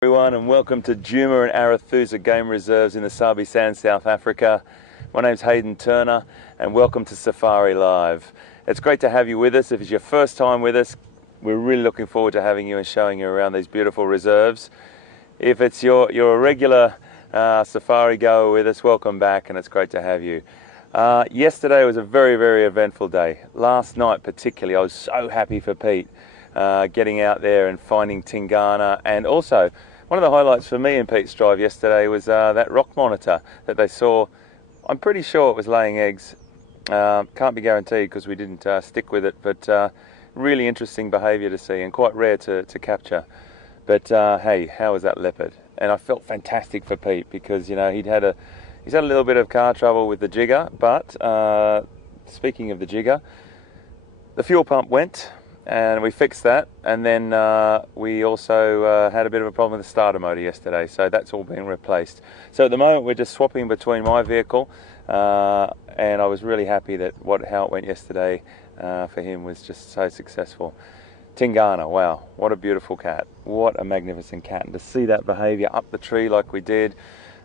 Everyone, and welcome to Djuma and Arathusa Game Reserves in the Sabi Sand, South Africa. My name's Hayden Turner and welcome to Safari Live. It's great to have you with us. If it's your first time with us, we're really looking forward to having you and showing you around these beautiful reserves. If it's you're a regular safari goer with us, welcome back, and it's great to have you. Yesterday was a very eventful day. Last night particularly, I was so happy for Pete. Getting out there and finding Tingana, and also one of the highlights for me in Pete's drive yesterday was that rock monitor that they saw. I'm pretty sure it was laying eggs. Can't be guaranteed because we didn't stick with it, but really interesting behaviour to see and quite rare to capture. But hey, how was that leopard? And I felt fantastic for Pete because, you know, he's had a little bit of car trouble with the jigger, but speaking of the jigger, the fuel pump went. And we fixed that, and then we also had a bit of a problem with the starter motor yesterday, so that's all been replaced. So at the moment we're just swapping between my vehicle, and I was really happy that how it went yesterday for him was just so successful. Tingana, wow, what a beautiful cat, what a magnificent cat, and to see that behaviour up the tree like we did.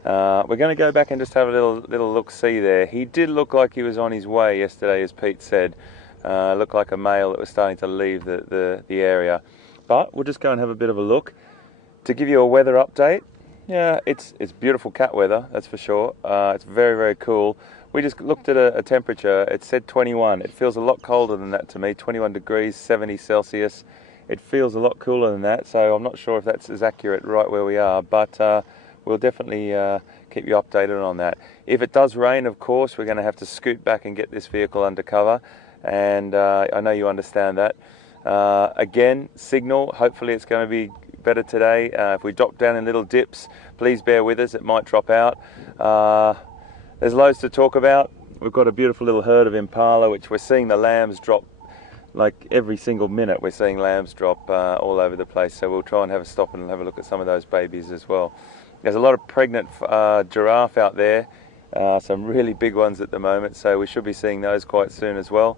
We're going to go back and just have a little look-see there. He did look like he was on his way yesterday, as Pete said. Looked like a male that was starting to leave the area, but we'll just go and have a bit of a look to give you a weather update. Yeah, it's beautiful cat weather, that's for sure. It's very cool. We just looked at a temperature. It said 21. It feels a lot colder than that to me. 21 degrees, 70 Celsius. It feels a lot cooler than that, so I'm not sure if that's as accurate right where we are, but we'll definitely keep you updated on that. If it does rain, of course, we're going to have to scoot back and get this vehicle under cover. And I know you understand that. Again, signal, hopefully it's going to be better today. If we drop down in little dips, please bear with us, it might drop out. There's loads to talk about. We've got a beautiful little herd of impala, which we're seeing the lambs drop like every single minute. We're seeing lambs drop all over the place, so we'll try and have a stop and have a look at some of those babies as well. There's a lot of pregnant giraffe out there. Some really big ones at the moment, so we should be seeing those quite soon as well.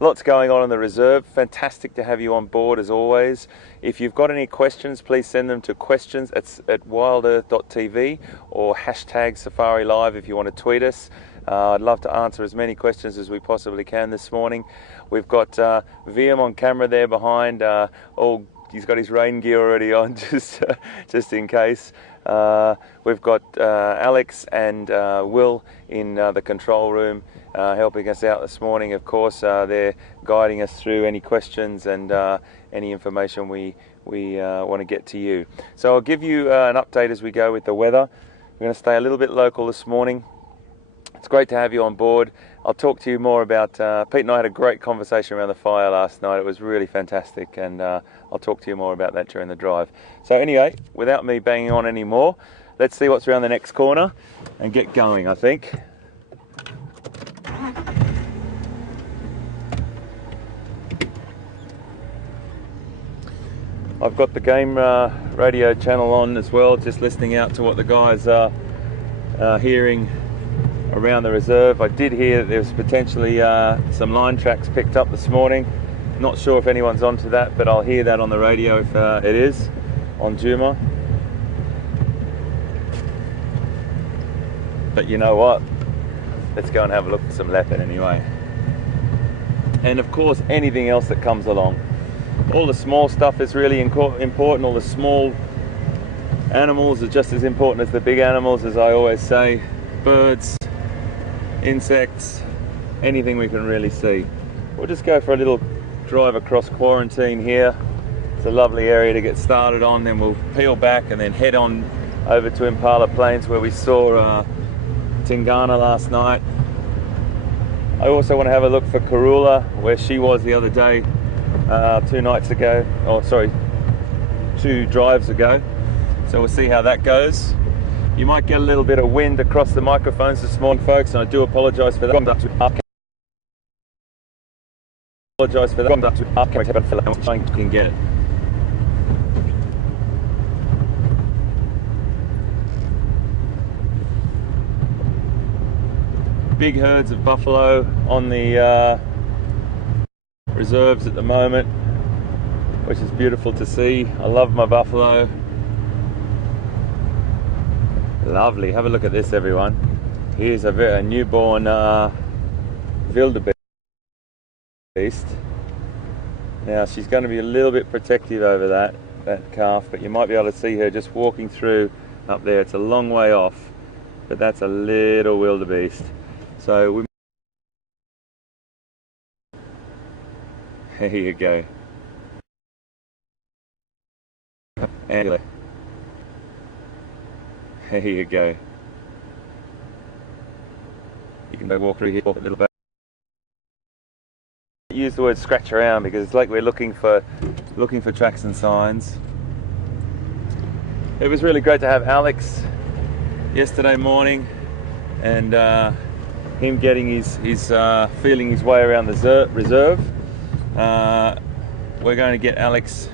Lots going on in the reserve. Fantastic to have you on board as always. If you've got any questions, please send them to questions at WildEarthTV or hashtag Safari Live if you want to tweet us. I'd love to answer as many questions as we possibly can this morning. We've got VM on camera there behind. He's got his rain gear already on, just in case. We've got Alex and Will in the control room helping us out this morning. Of course, they're guiding us through any questions and any information we want to get to you. So I'll give you an update as we go with the weather. We're going to stay a little bit local this morning. It's great to have you on board. I'll talk to you more about, Pete and I had a great conversation around the fire last night. It was really fantastic, and I'll talk to you more about that during the drive. So anyway, without me banging on anymore, let's see what's around the next corner and get going, I think. I've got the game radio channel on as well, just listening out to what the guys are hearing around the reserve. I did hear that there was potentially some line tracks picked up this morning. Not sure if anyone's onto that, but I'll hear that on the radio if it is on Djuma. But you know what? Let's go and have a look at some leopard anyway. And of course, anything else that comes along. All the small stuff is really important. All the small animals are just as important as the big animals, as I always say. Birds, insects, anything we can really see. We'll just go for a little drive across quarantine here. It's a lovely area to get started on, then we'll peel back and then head on over to Impala Plains where we saw Tingana last night. I also want to have a look for Karula, where she was the other day, 2 nights ago, oh sorry, 2 drives ago. So we'll see how that goes. You might get a little bit of wind across the microphones this morning, folks, and I do apologise for that. I can get it. Big herds of buffalo on the reserves at the moment, which is beautiful to see. I love my buffalo. Lovely. Have a look at this, everyone. Here's a newborn wildebeest. Now she's going to be a little bit protective over that calf, but you might be able to see her just walking through up there. It's a long way off, but that's a little wildebeest. So here you go. And here you go. You can walk through here a little bit. Use the word scratch around because it's like we're looking for tracks and signs. It was really great to have Alex yesterday morning, and him getting his feeling his way around the reserve. We're going to get Alex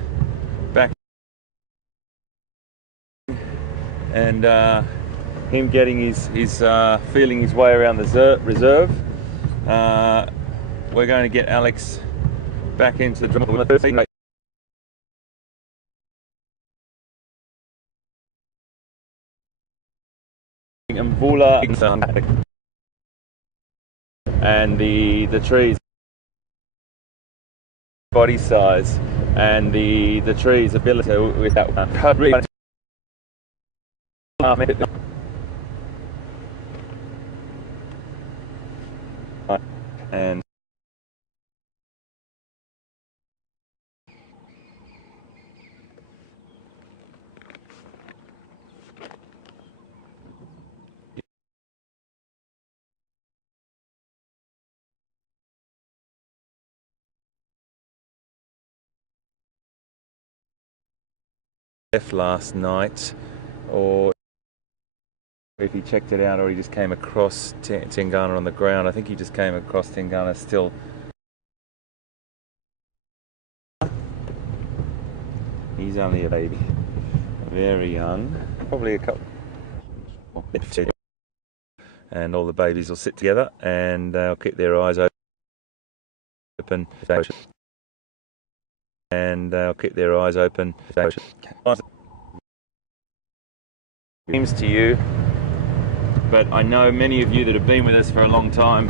back, and him getting his feeling his way around the reserve. We're going to get Alex back into the Djuma. And the trees body size and the tree's ability with that and left last night, or if he checked it out, or he just came across Tingana on the ground. I think he just came across Tingana still. He's only a baby, very young, probably a couple. And all the babies will sit together and they'll keep their eyes open. And they'll keep their eyes open. Seems to you, but I know many of you that have been with us for a long time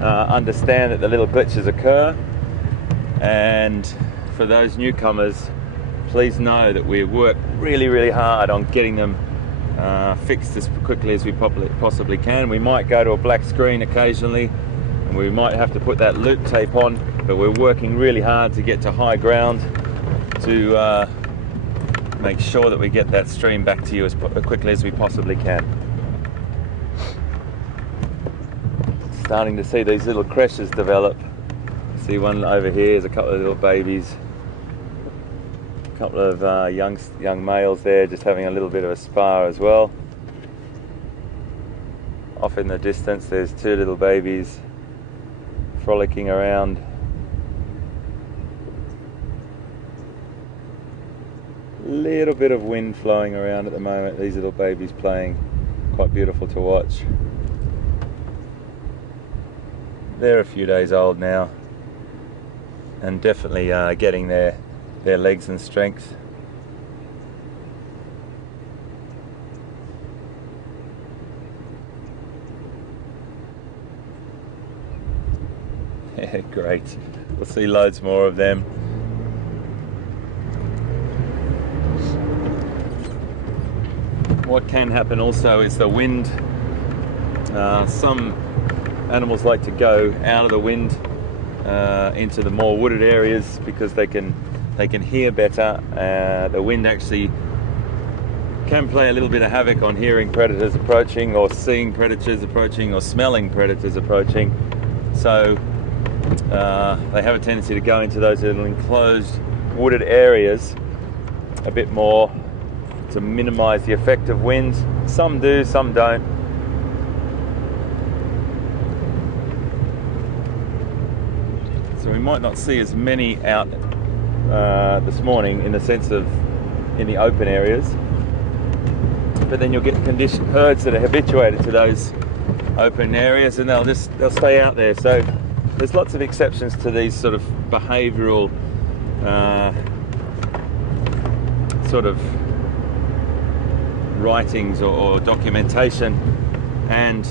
understand that the little glitches occur, and for those newcomers, please know that we work really hard on getting them fixed as quickly as we possibly can. We might go to a black screen occasionally, and we might have to put that loop tape on, but we're working really hard to get to high ground to make sure that we get that stream back to you as quickly as we possibly can. Starting to see these little creches develop. See one over here, there's a couple of little babies. A couple of young males there just having a little bit of a spar as well. Off in the distance there's two little babies frolicking around. Little bit of wind flowing around at the moment, these little babies playing, quite beautiful to watch. They're a few days old now and definitely getting their legs and strength. Yeah, great. We'll see loads more of them. What can happen also is the wind. Some animals like to go out of the wind into the more wooded areas because they can hear better. The wind actually can play a little bit of havoc on hearing predators approaching, or seeing predators approaching, or smelling predators approaching. So they have a tendency to go into those little enclosed wooded areas a bit more to minimize the effect of winds. Some do, some don't. So we might not see as many out this morning in the sense of in the open areas, but then you'll get herds that are habituated to those open areas and they'll stay out there. So there's lots of exceptions to these sort of behavioural sort of writings or documentation, and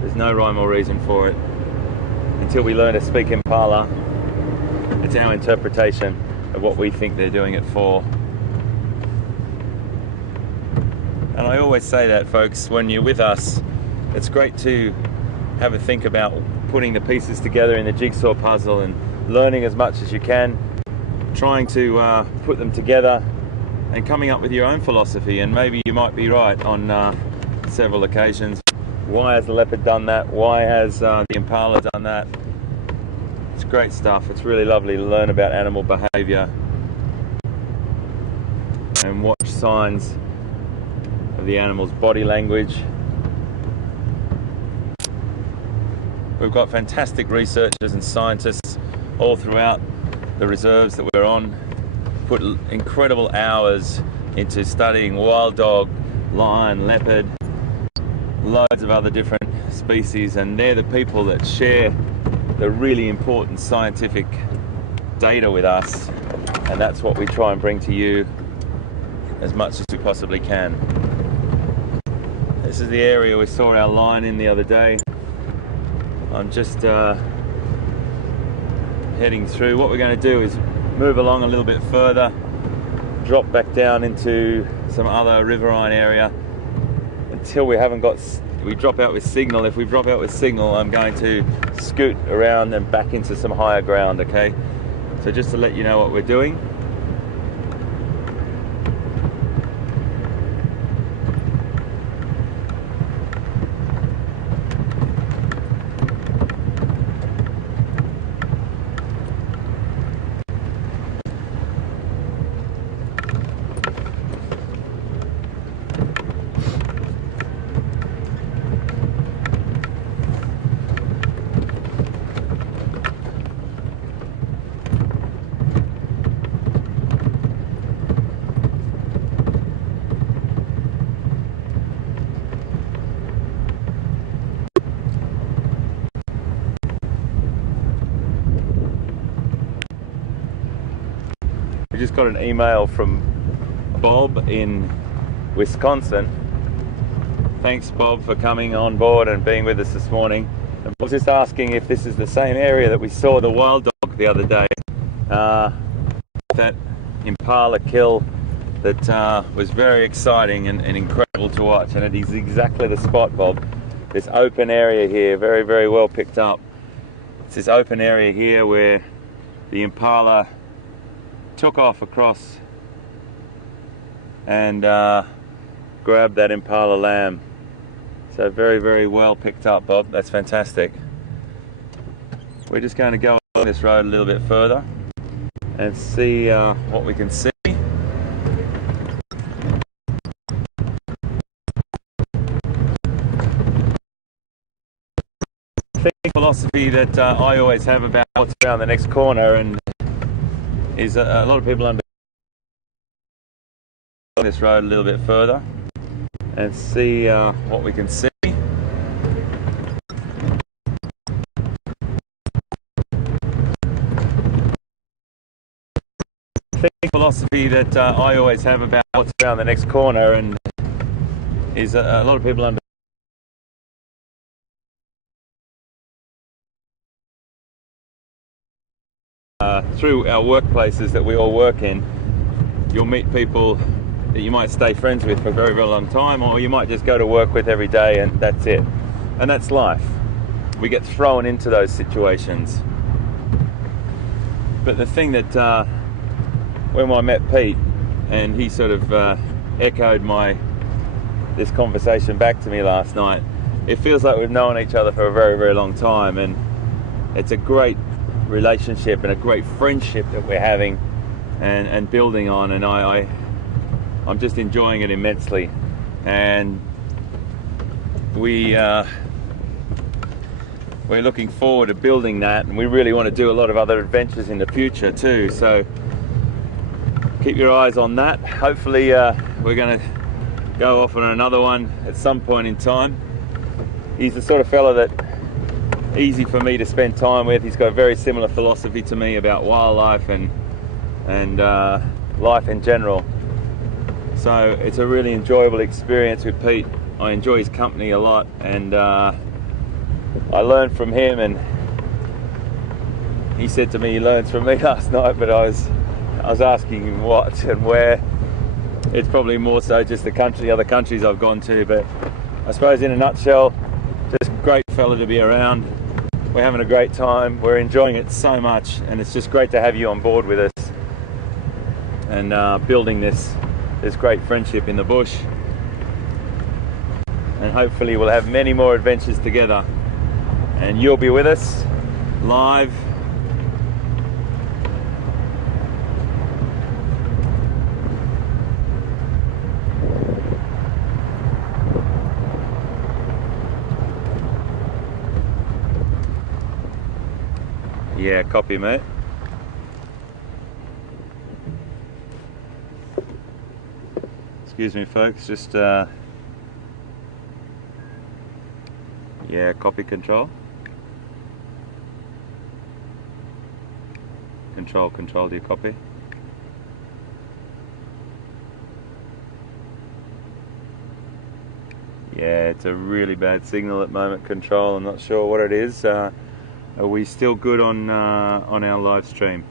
there's no rhyme or reason for it. Until we learn to speak Impala, it's our interpretation of what we think they're doing it for. And I always say that, folks, when you're with us, it's great to have a think about putting the pieces together in the jigsaw puzzle and learning as much as you can, trying to put them together and coming up with your own philosophy. And maybe you might be right on several occasions. Why has the leopard done that? Why has the impala done that? It's great stuff. It's really lovely to learn about animal behavior and watch signs of the animal's body language. We've got fantastic researchers and scientists all throughout the reserves that we're on, put incredible hours into studying wild dog, lion, leopard, loads of other different species, and they're the people that share the really important scientific data with us, and that's what we try and bring to you as much as we possibly can. This is the area we saw our lion in the other day. I'm just heading through. What we're going to do is move along a little bit further, drop back down into some other riverine area until we drop out with signal. If we drop out with signal, I'm going to scoot around and back into some higher ground, okay? So just to let you know what we're doing. We just got an email from Bob in Wisconsin. Thanks, Bob, for coming on board and being with us this morning. And Bob's just asking if this is the same area that we saw the wild dog the other day. That impala kill that was very exciting and incredible to watch, and it is exactly the spot, Bob. This open area here, very, very well picked up. It's this open area here where the impala took off across and grabbed that impala lamb. So very, very well picked up, Bob. That's fantastic. We're just going to go along this road a little bit further and see what we can see. The philosophy that I always have about what's around the next corner and is a lot of people on this road a little bit further and see what we can see. The philosophy that I always have about what's around the next corner and is a lot of people on through our workplaces that we all work in. You'll meet people that you might stay friends with for a very, very long time, or you might just go to work with every day and that's it. And that's life. We get thrown into those situations. But the thing that when I met Pete and he sort of echoed this conversation back to me last night, it feels like we've known each other for a very, very long time, and it's a great relationship and a great friendship that we're having and building on, and I'm just enjoying it immensely. And we're looking forward to building that, and we really want to do a lot of other adventures in the future too, so keep your eyes on that. Hopefully we're going to go off on another one at some point in time. He's the sort of fella that easy for me to spend time with. He's got a very similar philosophy to me about wildlife and life in general. So it's a really enjoyable experience with Pete. I enjoy his company a lot, and I learned from him, and he said to me he learned from me last night, but I was asking him what and where. It's probably more so just the other countries I've gone to, but I suppose in a nutshell, just a great fella to be around. We're having a great time, we're enjoying it so much, and it's just great to have you on board with us and building this great friendship in the bush. And hopefully we'll have many more adventures together, and you'll be with us live. Yeah, copy, mate. Excuse me, folks, just yeah, copy, control. Control, do you copy? Yeah, it's a really bad signal at the moment, control. I'm not sure what it is. Are we still good on our live stream?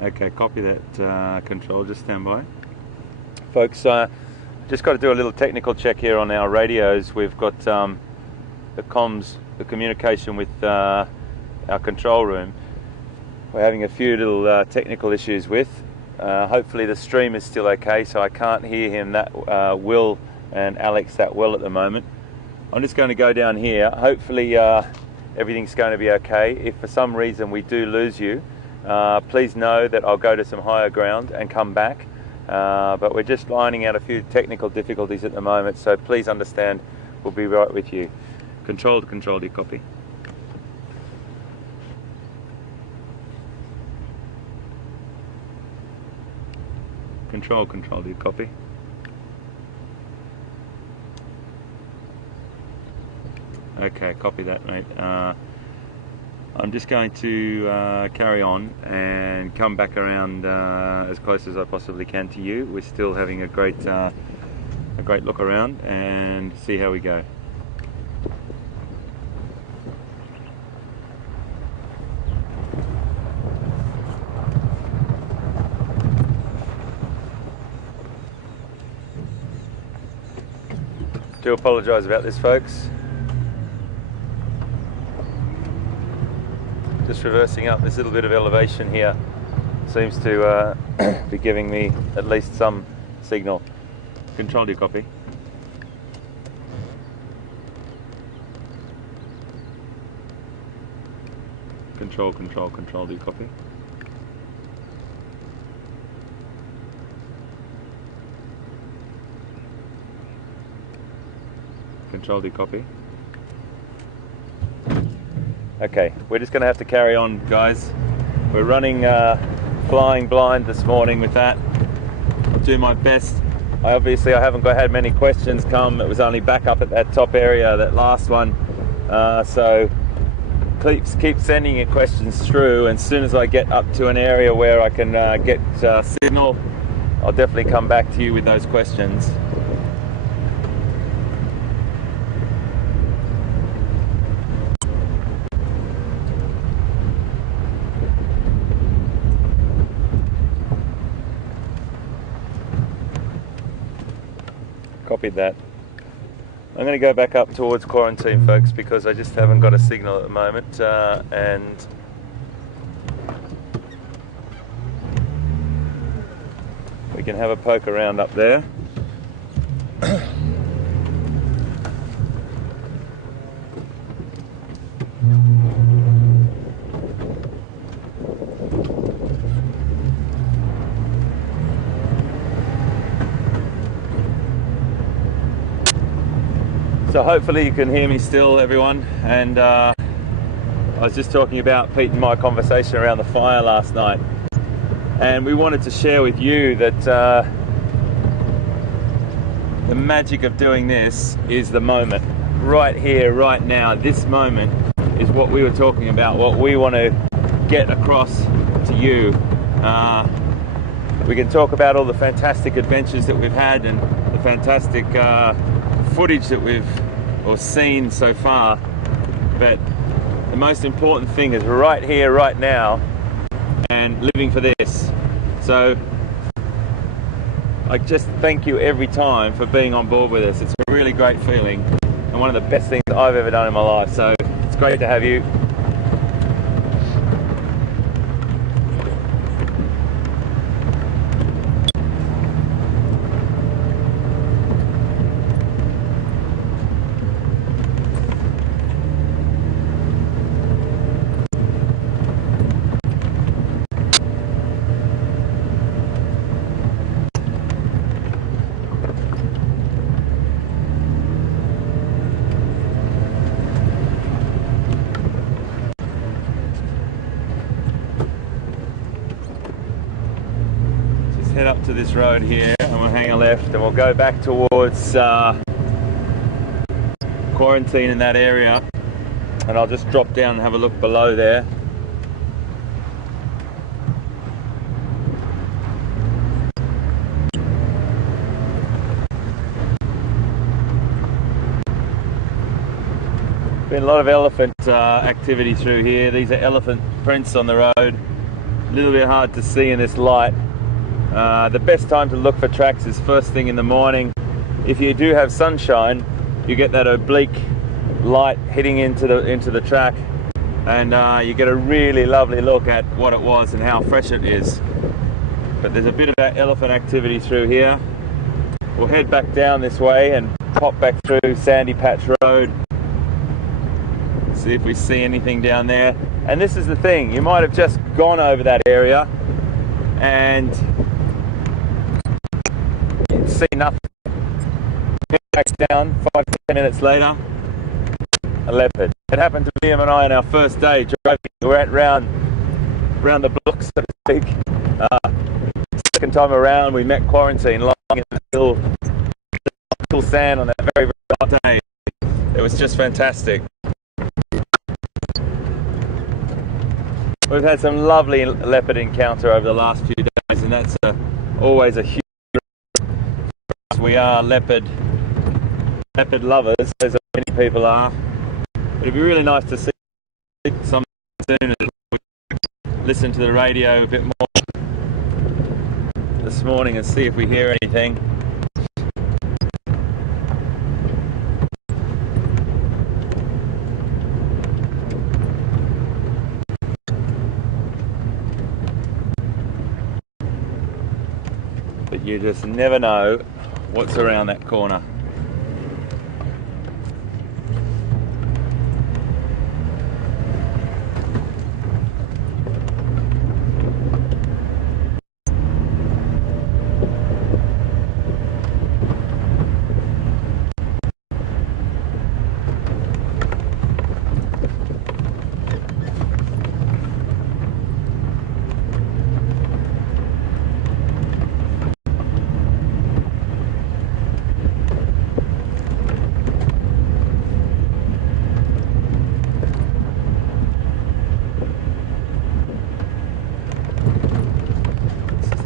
Okay, copy that, control, just stand by. Folks, just got to do a little technical check here on our radios. We've got the comms, the communication with our control room. We're having a few little technical issues with. Hopefully the stream is still okay, so I can't hear him, Will and Alex, that well at the moment. I'm just going to go down here. Hopefully everything's going to be okay. If for some reason we do lose you, please know that I'll go to some higher ground and come back. But we're just lining out a few technical difficulties at the moment, so please understand, we'll be right with you. Control to control, do you copy? Control, do you copy? Okay, copy that, mate. I'm just going to carry on and come back around as close as I possibly can to you. We're still having a great look around and see how we go. Do apologise about this, folks. Just reversing up, this little bit of elevation here seems to be giving me at least some signal. Control, do you copy? Control, do you copy? Control, do you copy? Okay, we're just going to have to carry on, guys. We're running flying blind this morning with that. I'll do my best. I haven't had many questions come. It was only back up at that top area, that last one. So keep sending your questions through, and as soon as I get up to an area where I can get signal, I'll definitely come back to you with those questions. Copied that. I'm going to go back up towards quarantine, folks, because I just haven't got a signal at the moment, and we can have a poke around up there. So hopefully you can hear me still, everyone. And I was just talking about Pete and my conversation around the fire last night, and we wanted to share with you that the magic of doing this is the moment. Right here, right now, this moment is what we were talking about, what we want to get across to you. We can talk about all the fantastic adventures that we've had and the fantastic footage that we've seen so far, but the most important thing is right here, right now, and living for this. So I just thank you every time for being on board with us. It's a really great feeling and one of the best things I've ever done in my life. So it's great to have you. Head up to this road here and we'll hang a left and we'll go back towards quarantine in that area, and I'll just drop down and have a look below there. Been a lot of elephant activity through here. These are elephant prints on the road. A little bit hard to see in this light. The best time to look for tracks is first thing in the morning. If you do have sunshine, you get that oblique light hitting into the track, and you get a really lovely look at what it was and how fresh it is. But there's a bit of elephant activity through here. We'll head back down this way and pop back through Sandy Patch Road. See if we see anything down there. And this is the thing, you might have just gone over that area and see nothing. Back down 5-10 minutes later, a leopard. It happened to Liam and I on our first day driving. We went round the block, so to speak. Second time around, we met quarantine lying in the little sand on that very, very hot day. It was just fantastic. We've had some lovely leopard encounter over the last few days, and that's always a huge. We are leopard lovers, as many people are. It'd be really nice to see some soon as we listen to the radio a bit more this morning and see if we hear anything. But you just never know what's around that corner.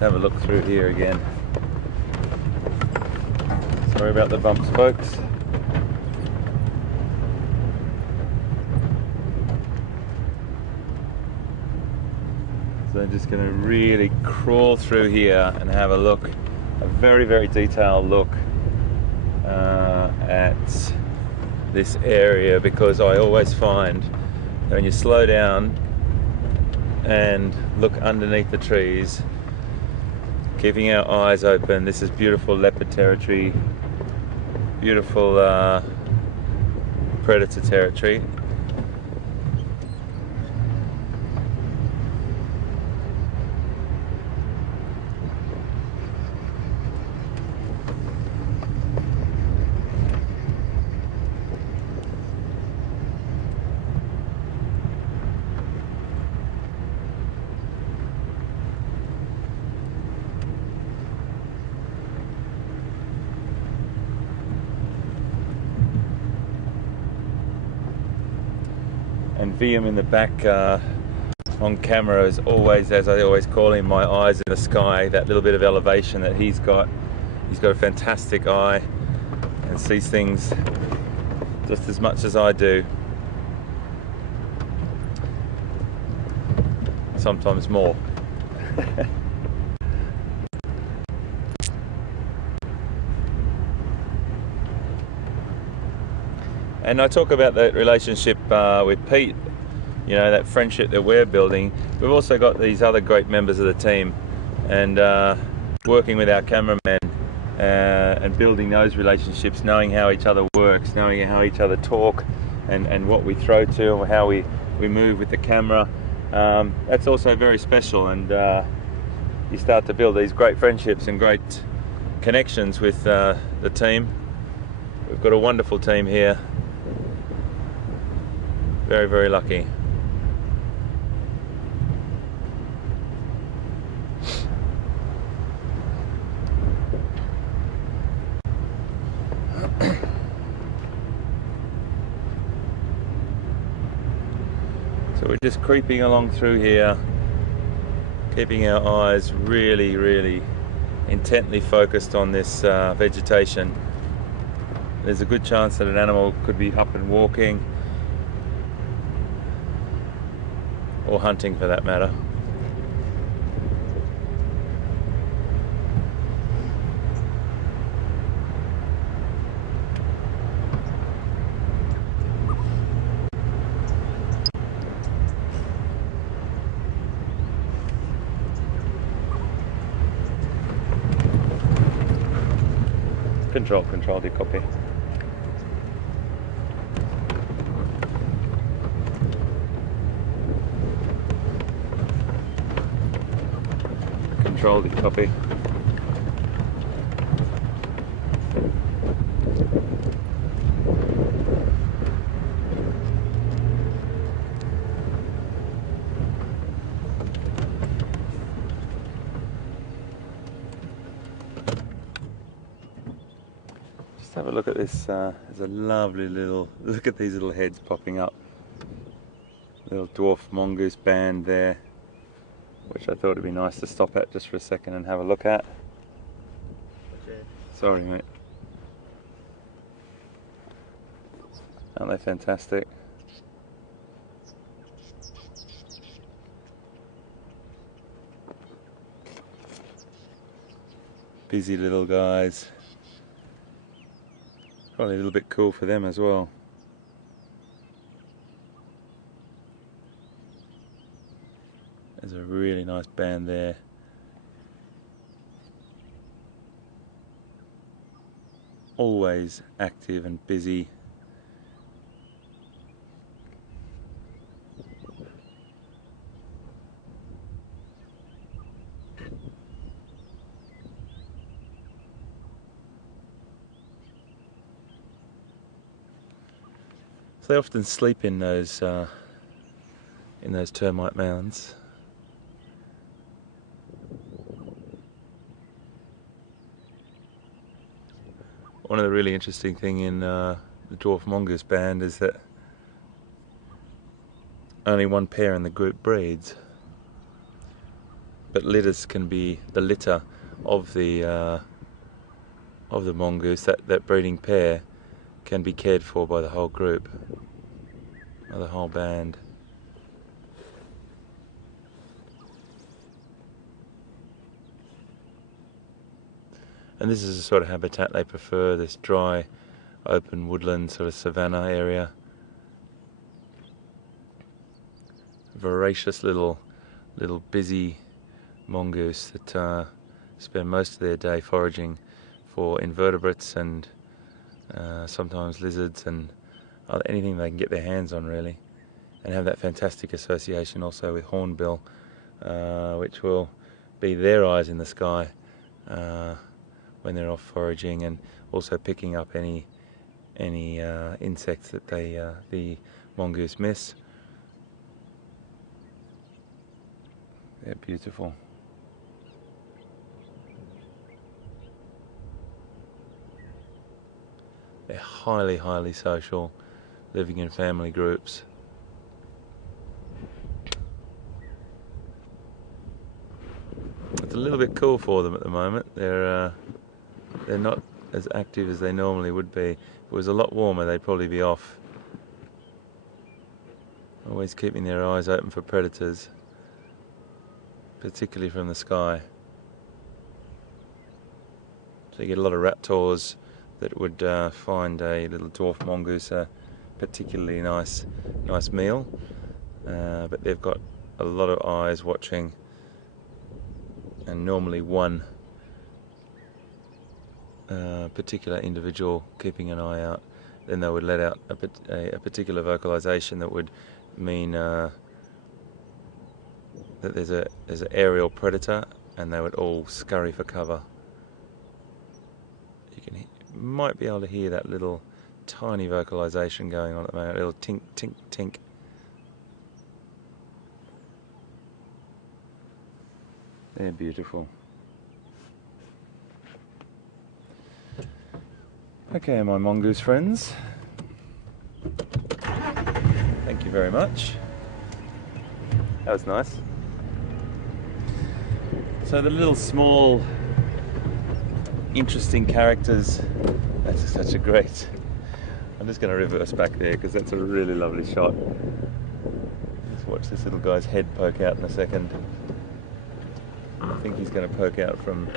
Have a look through here again. Sorry about the bumps, folks. So I'm just going to really crawl through here and have a look, a very, very detailed look at this area, because I always find that when you slow down and look underneath the trees, keeping our eyes open, this is beautiful leopard territory, beautiful predator territory. And VM in the back on camera is always, as I always call him, my eyes in the sky, that little bit of elevation that he's got. He's got a fantastic eye and sees things just as much as I do. Sometimes more. And I talk about that relationship with Pete, you know, that friendship that we're building. We've also got these other great members of the team, and working with our cameraman and building those relationships, knowing how each other works, knowing how each other talk, and what we throw to and how we move with the camera. That's also very special, and you start to build these great friendships and great connections with the team. We've got a wonderful team here. Very, very lucky. So we're just creeping along through here, keeping our eyes really, really intently focused on this vegetation. There's a good chance that an animal could be up and walking, or hunting for that matter. Control, do you copy? Control, do you copy? Just have a look at this. There's a lovely little, look at these little heads popping up. Little dwarf mongoose band there, which I thought would be nice to stop at just for a second and have a look at. Sorry, mate. Aren't they fantastic? Busy little guys. Probably a little bit cool for them as well. There's a really nice band there. Always active and busy. So they often sleep in those termite mounds. One of the really interesting things in the dwarf mongoose band is that only one pair in the group breeds, but litters can be the litter of the mongoose. That breeding pair can be cared for by the whole group, or the whole band. And this is the sort of habitat they prefer, this dry, open woodland, sort of savanna area. Voracious little busy mongoose that spend most of their day foraging for invertebrates and sometimes lizards and anything they can get their hands on, really. And have that fantastic association also with hornbill, which will be their eyes in the sky when they're off foraging, and also picking up any insects that the mongoose miss. They're beautiful. They're highly social, living in family groups. It's a little bit cool for them at the moment. They're not as active as they normally would be. If it was a lot warmer, they'd probably be off. Always keeping their eyes open for predators, particularly from the sky. So you get a lot of raptors that would find a little dwarf mongoose a particularly nice meal, but they've got a lot of eyes watching, and normally one particular individual keeping an eye out. Then they would let out a particular vocalization that would mean that there's an aerial predator, and they would all scurry for cover. You might be able to hear that little tiny vocalization going on at the moment, a little tink, tink, tink. They're beautiful. Okay, my mongoose friends, thank you very much. That was nice. So the little small interesting characters, that's such a great, I'm just going to reverse back there because that's a really lovely shot. Just watch this little guy's head poke out in a second. I think he's going to poke out from,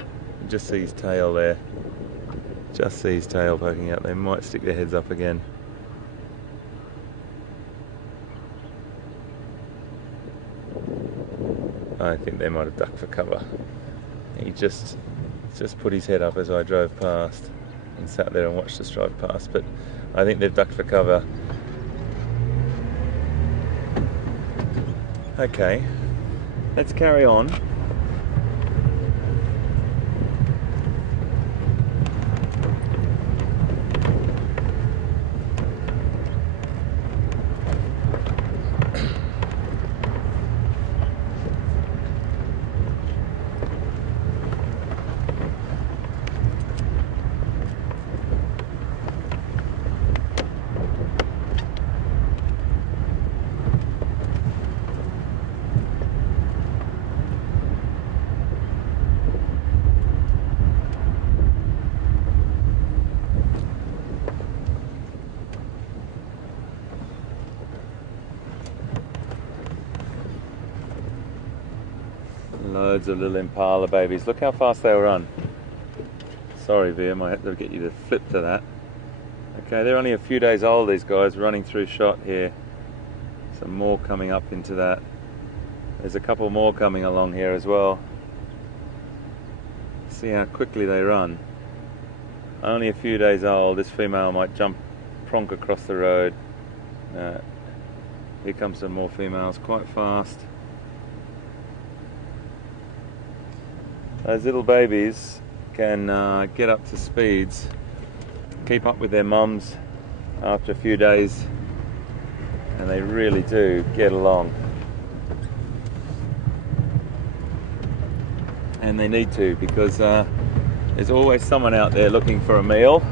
just see his tail there. Just see his tail poking out. They might stick their heads up again. I think they might have ducked for cover. He just put his head up as I drove past and sat there and watched us drive past, but I think they've ducked for cover. Okay, let's carry on. Loads of little impala babies. Look how fast they'll run. Sorry, Veer, might have to get you to flip to that. Okay, they're only a few days old, these guys, running through shot here. Some more coming up into that. There's a couple more coming along here as well. See how quickly they run. Only a few days old. This female might jump, pronk across the road. Here comes some more females, quite fast. Those little babies can get up to speeds, keep up with their mums after a few days, and they really do get along. And they need to, because there's always someone out there looking for a meal.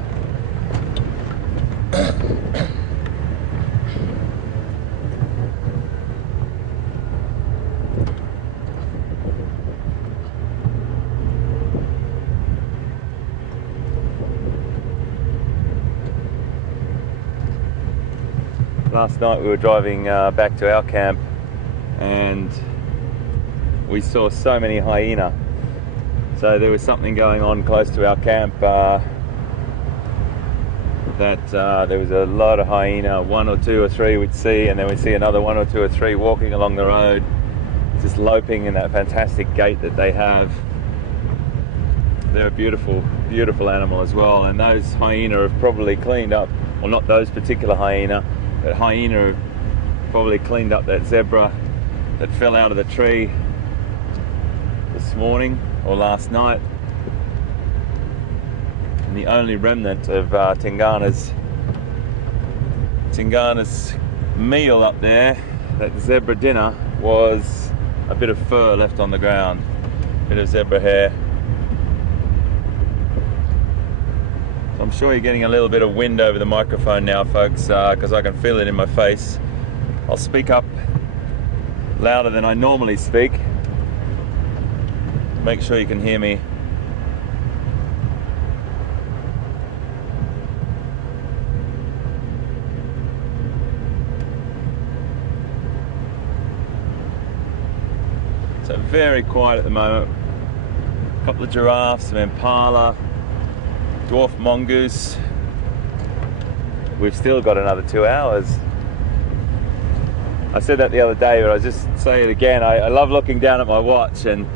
Last night we were driving back to our camp, and we saw so many hyena. So there was something going on close to our camp that there was a lot of hyena, 1 or 2 or 3 we'd see, and then we'd see another 1 or 2 or 3 walking along the road, just loping in that fantastic gait that they have. They're a beautiful, beautiful animal as well, and those hyena have probably cleaned up, well, not those particular hyena, but hyena have probably cleaned up that zebra that fell out of the tree this morning or last night. And the only remnant of Tingana's meal up there, that zebra dinner, was a bit of fur left on the ground, a bit of zebra hair. I'm sure you're getting a little bit of wind over the microphone now, folks, because I can feel it in my face. I'll speak up louder than I normally speak. make sure you can hear me. So very quiet at the moment. A couple of giraffes, some impala, dwarf mongoose. We've still got another 2 hours. I said that the other day, but I'll just say it again. I love looking down at my watch and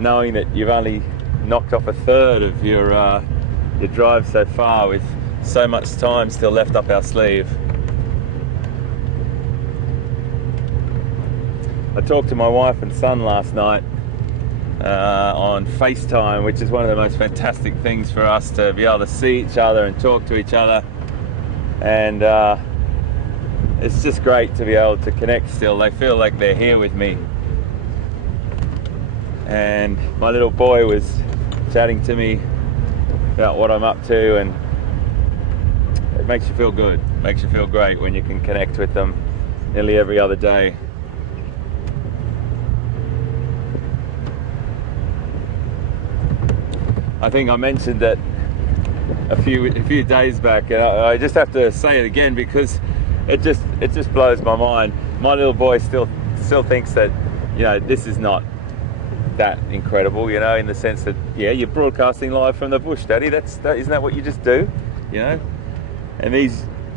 knowing that you've only knocked off a third of your drive so far, with so much time still left up our sleeve. I talked to my wife and son last night on FaceTime, which is one of the most fantastic things for us, to be able to see each other and talk to each other. And it's just great to be able to connect still. They feel like they're here with me. And my little boy was chatting to me about what I'm up to, and it makes you feel good. It makes you feel great when you can connect with them nearly every other day. I think I mentioned that a few days back, and I just have to say it again because it just blows my mind. My little boy still thinks that, you know, this is not that incredible, you know, in the sense that, yeah, you're broadcasting live from the bush, Daddy. Isn't that what you just do, you know? And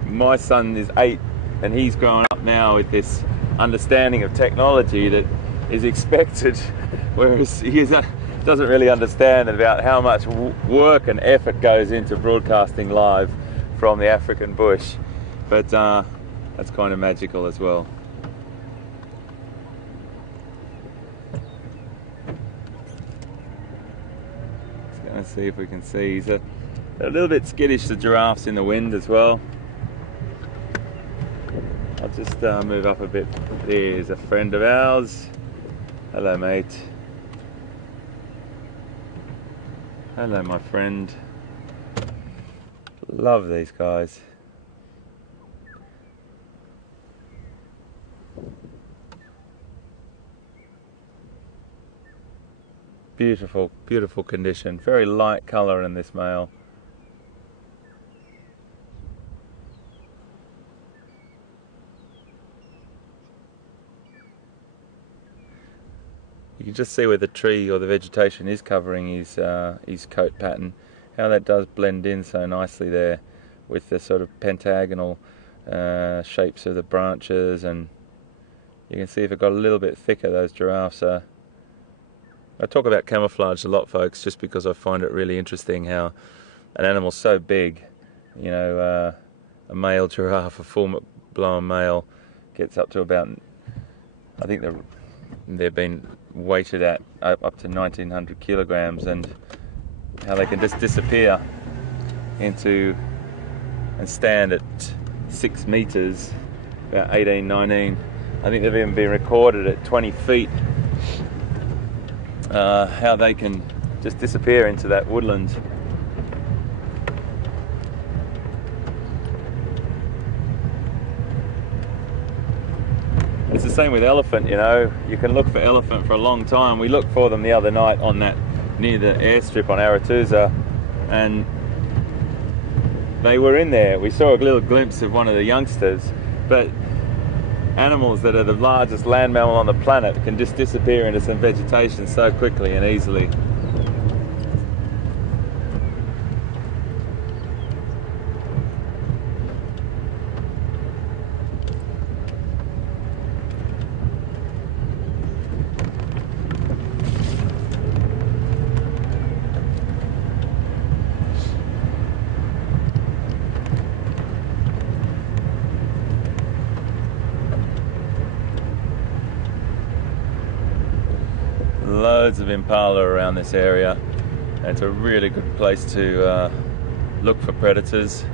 my son is 8, and he's growing up now with this understanding of technology that is expected, whereas he doesn't really understand about how much work and effort goes into broadcasting live from the African bush. But that's kind of magical as well. Just gonna see if we can see. He's a little bit skittish, the giraffes, in the wind as well. I'll just move up a bit. There's a friend of ours. Hello, mate. Hello, my friend. Love these guys. Beautiful, beautiful condition. Very light colour in this male. You can just see where the tree or the vegetation is covering his coat pattern, how that does blend in so nicely there with the sort of pentagonal shapes of the branches, and you can see if it got a little bit thicker, those giraffes are. I talk about camouflage a lot, folks, just because I find it really interesting how an animal so big, you know, a male giraffe, a full-blown male, gets up to about, I think they've been weighted at up to 1900 kilograms, and how they can just disappear into and stand at 6 meters, about 18, 19. I think they've even been recorded at 20 feet. How they can just disappear into that woodland. It's the same with elephant, you know. You can look for elephant for a long time. We looked for them the other night on that, near the airstrip on Arathusa, and they were in there. We saw a little glimpse of one of the youngsters, but animals that are the largest land mammal on the planet can just disappear into some vegetation so quickly and easily. Loads of impala around this area. It's a really good place to look for predators.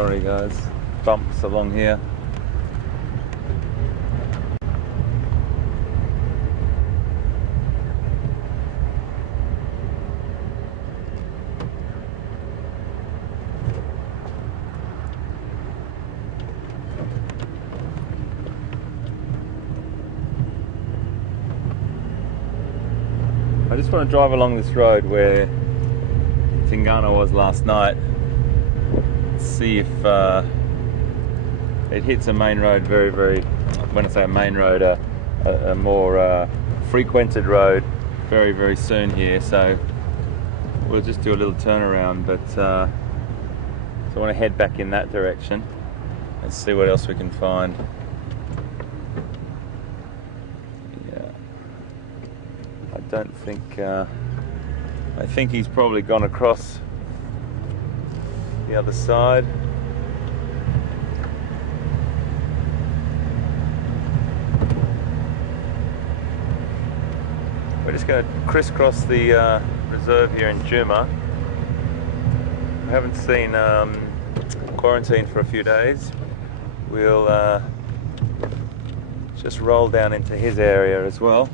Sorry guys, bumps along here. I just want to drive along this road where Tingana was last night, see if it hits a main road very, when I say a main road, a more frequented road very soon here. So we'll just do a little turnaround, but so I want to head back in that direction and see what else we can find. Don't think, I think he's probably gone across the other side. We're just going to crisscross the reserve here in Djuma. We haven't seen Quarantine for a few days. We'll just roll down into his area as well.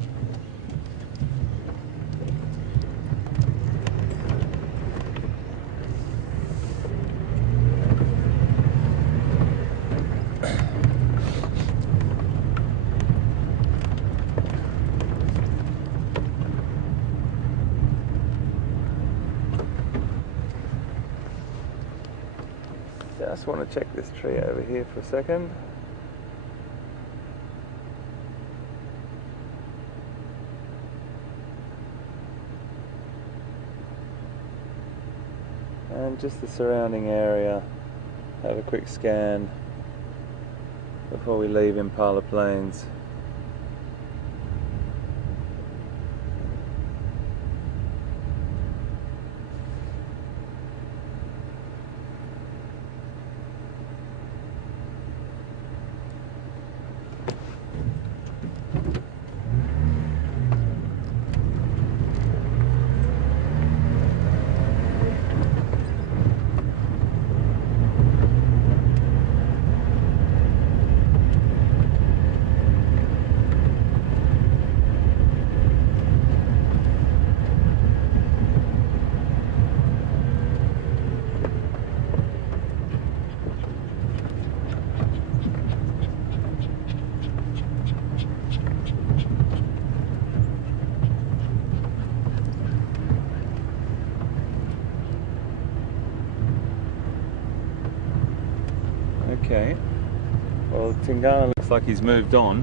Just want to check this tree over here for a second. And just the surrounding area. Have a quick scan before we leave Impala Plains. Okay, well Tingana looks like he's moved on,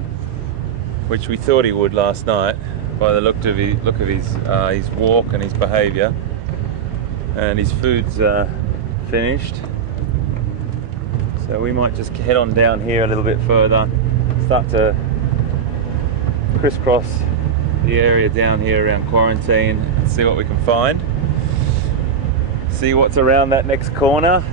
which we thought he would last night by the look of his walk and his behaviour. And his food's finished, so we might just head on down here a little bit further, start to crisscross the area down here around Quarantine and see what we can find, see what's around that next corner.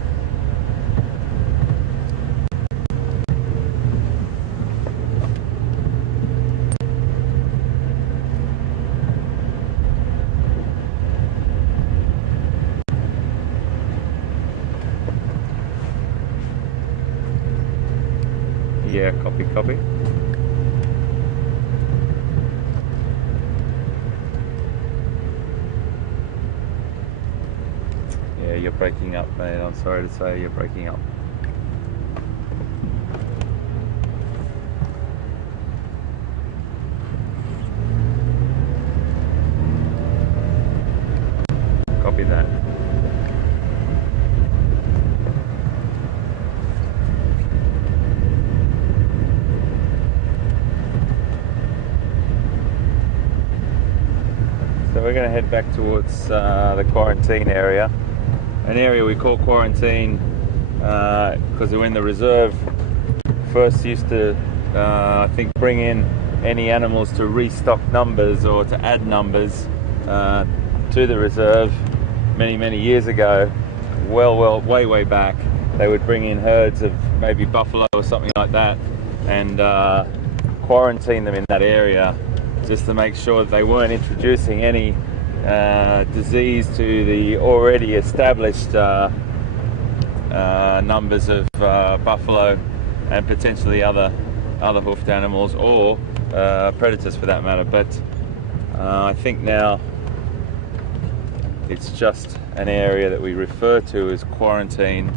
Yeah, copy. Yeah, you're breaking up, mate. I'm sorry to say, you're breaking up. Copy that. So we're going to head back towards the Quarantine area, an area we call Quarantine because when the reserve first used to, I think, bring in any animals to restock numbers or to add numbers to the reserve many years ago, way back, they would bring in herds of maybe buffalo or something like that and quarantine them in that area, just to make sure that they weren't introducing any disease to the already established numbers of buffalo and potentially other hoofed animals, or predators for that matter. But I think now it's just an area that we refer to as quarantine,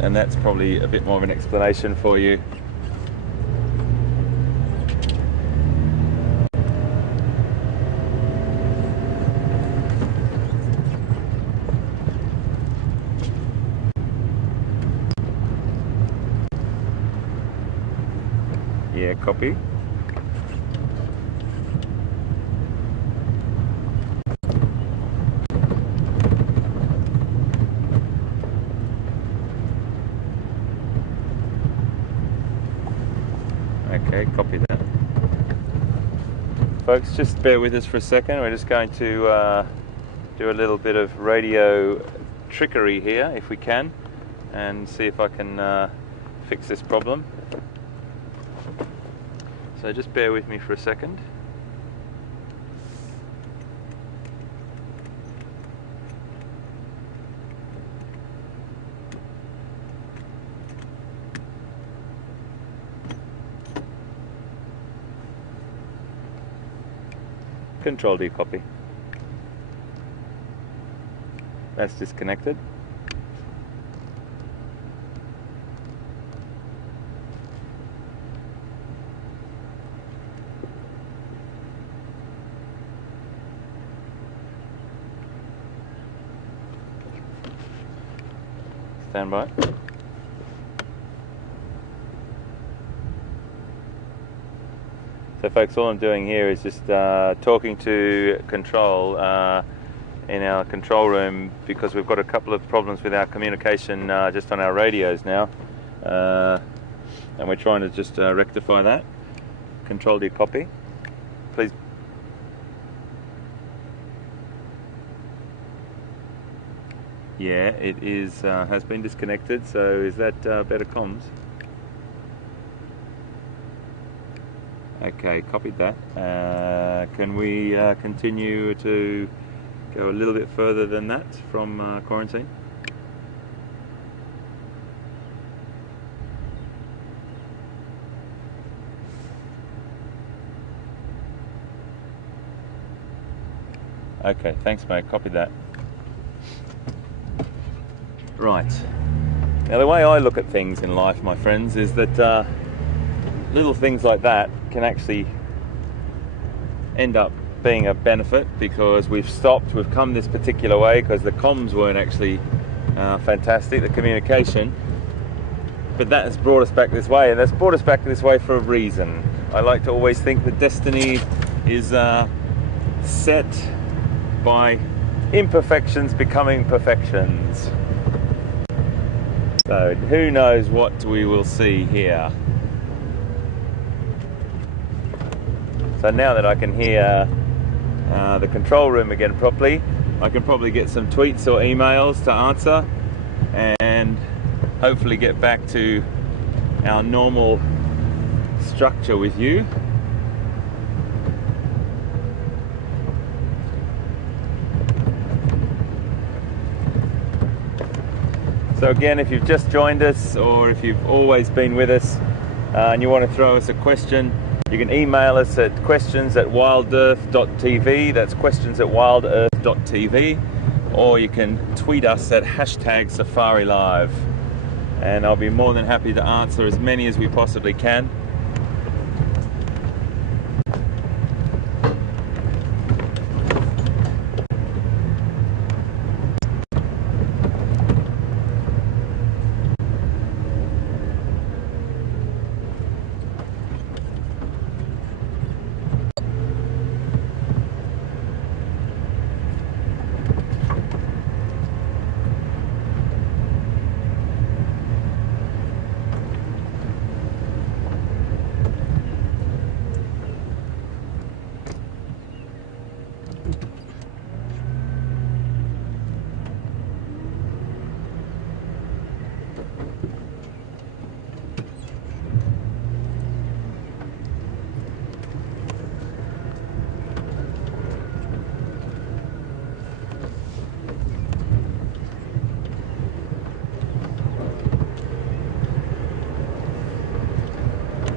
and that's probably a bit more of an explanation for you. Yeah, copy. Okay, copy that. Folks, just bear with us for a second. We're just going to do a little bit of radio trickery here, if we can, and see if I can fix this problem. So just bear with me for a second. Control D, copy. That's disconnected. Stand by. So folks, all I'm doing here is just talking to control in our control room, because we've got a couple of problems with our communication just on our radios now, and we're trying to just rectify that. Control D, copy. Please. Yeah, it is has been disconnected. So is that better comms? Okay, copied that. Can we continue to go a little bit further than that from quarantine? Okay, thanks mate, copied that. Right, now the way I look at things in life, my friends, is that little things like that can actually end up being a benefit, because we've come this particular way because the comms weren't actually fantastic, the communication, but that has brought us back this way, and that's brought us back this way for a reason. I like to always think that destiny is set by imperfections becoming perfections. So who knows what we will see here. So now that I can hear the control room again properly, I can probably get some tweets or emails to answer and hopefully get back to our normal structure with you. So again, if you've just joined us, or if you've always been with us and you want to throw us a question, you can email us at questions@wildearth.tv, that's questions@wildearth.tv, or you can tweet us at #SafariLive, and I'll be more than happy to answer as many as we possibly can.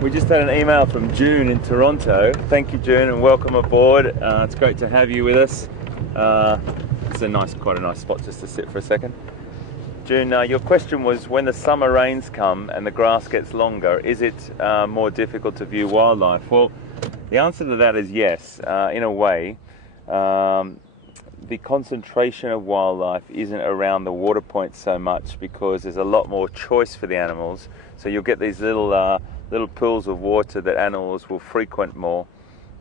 We just had an email from June in Toronto. Thank you, June, and welcome aboard. It's great to have you with us. It's quite a nice spot just to sit for a second. June, your question was, when the summer rains come and the grass gets longer, is it more difficult to view wildlife? Well, the answer to that is yes, in a way. The concentration of wildlife isn't around the water points so much because there's a lot more choice for the animals. So you'll get these little pools of water that animals will frequent more.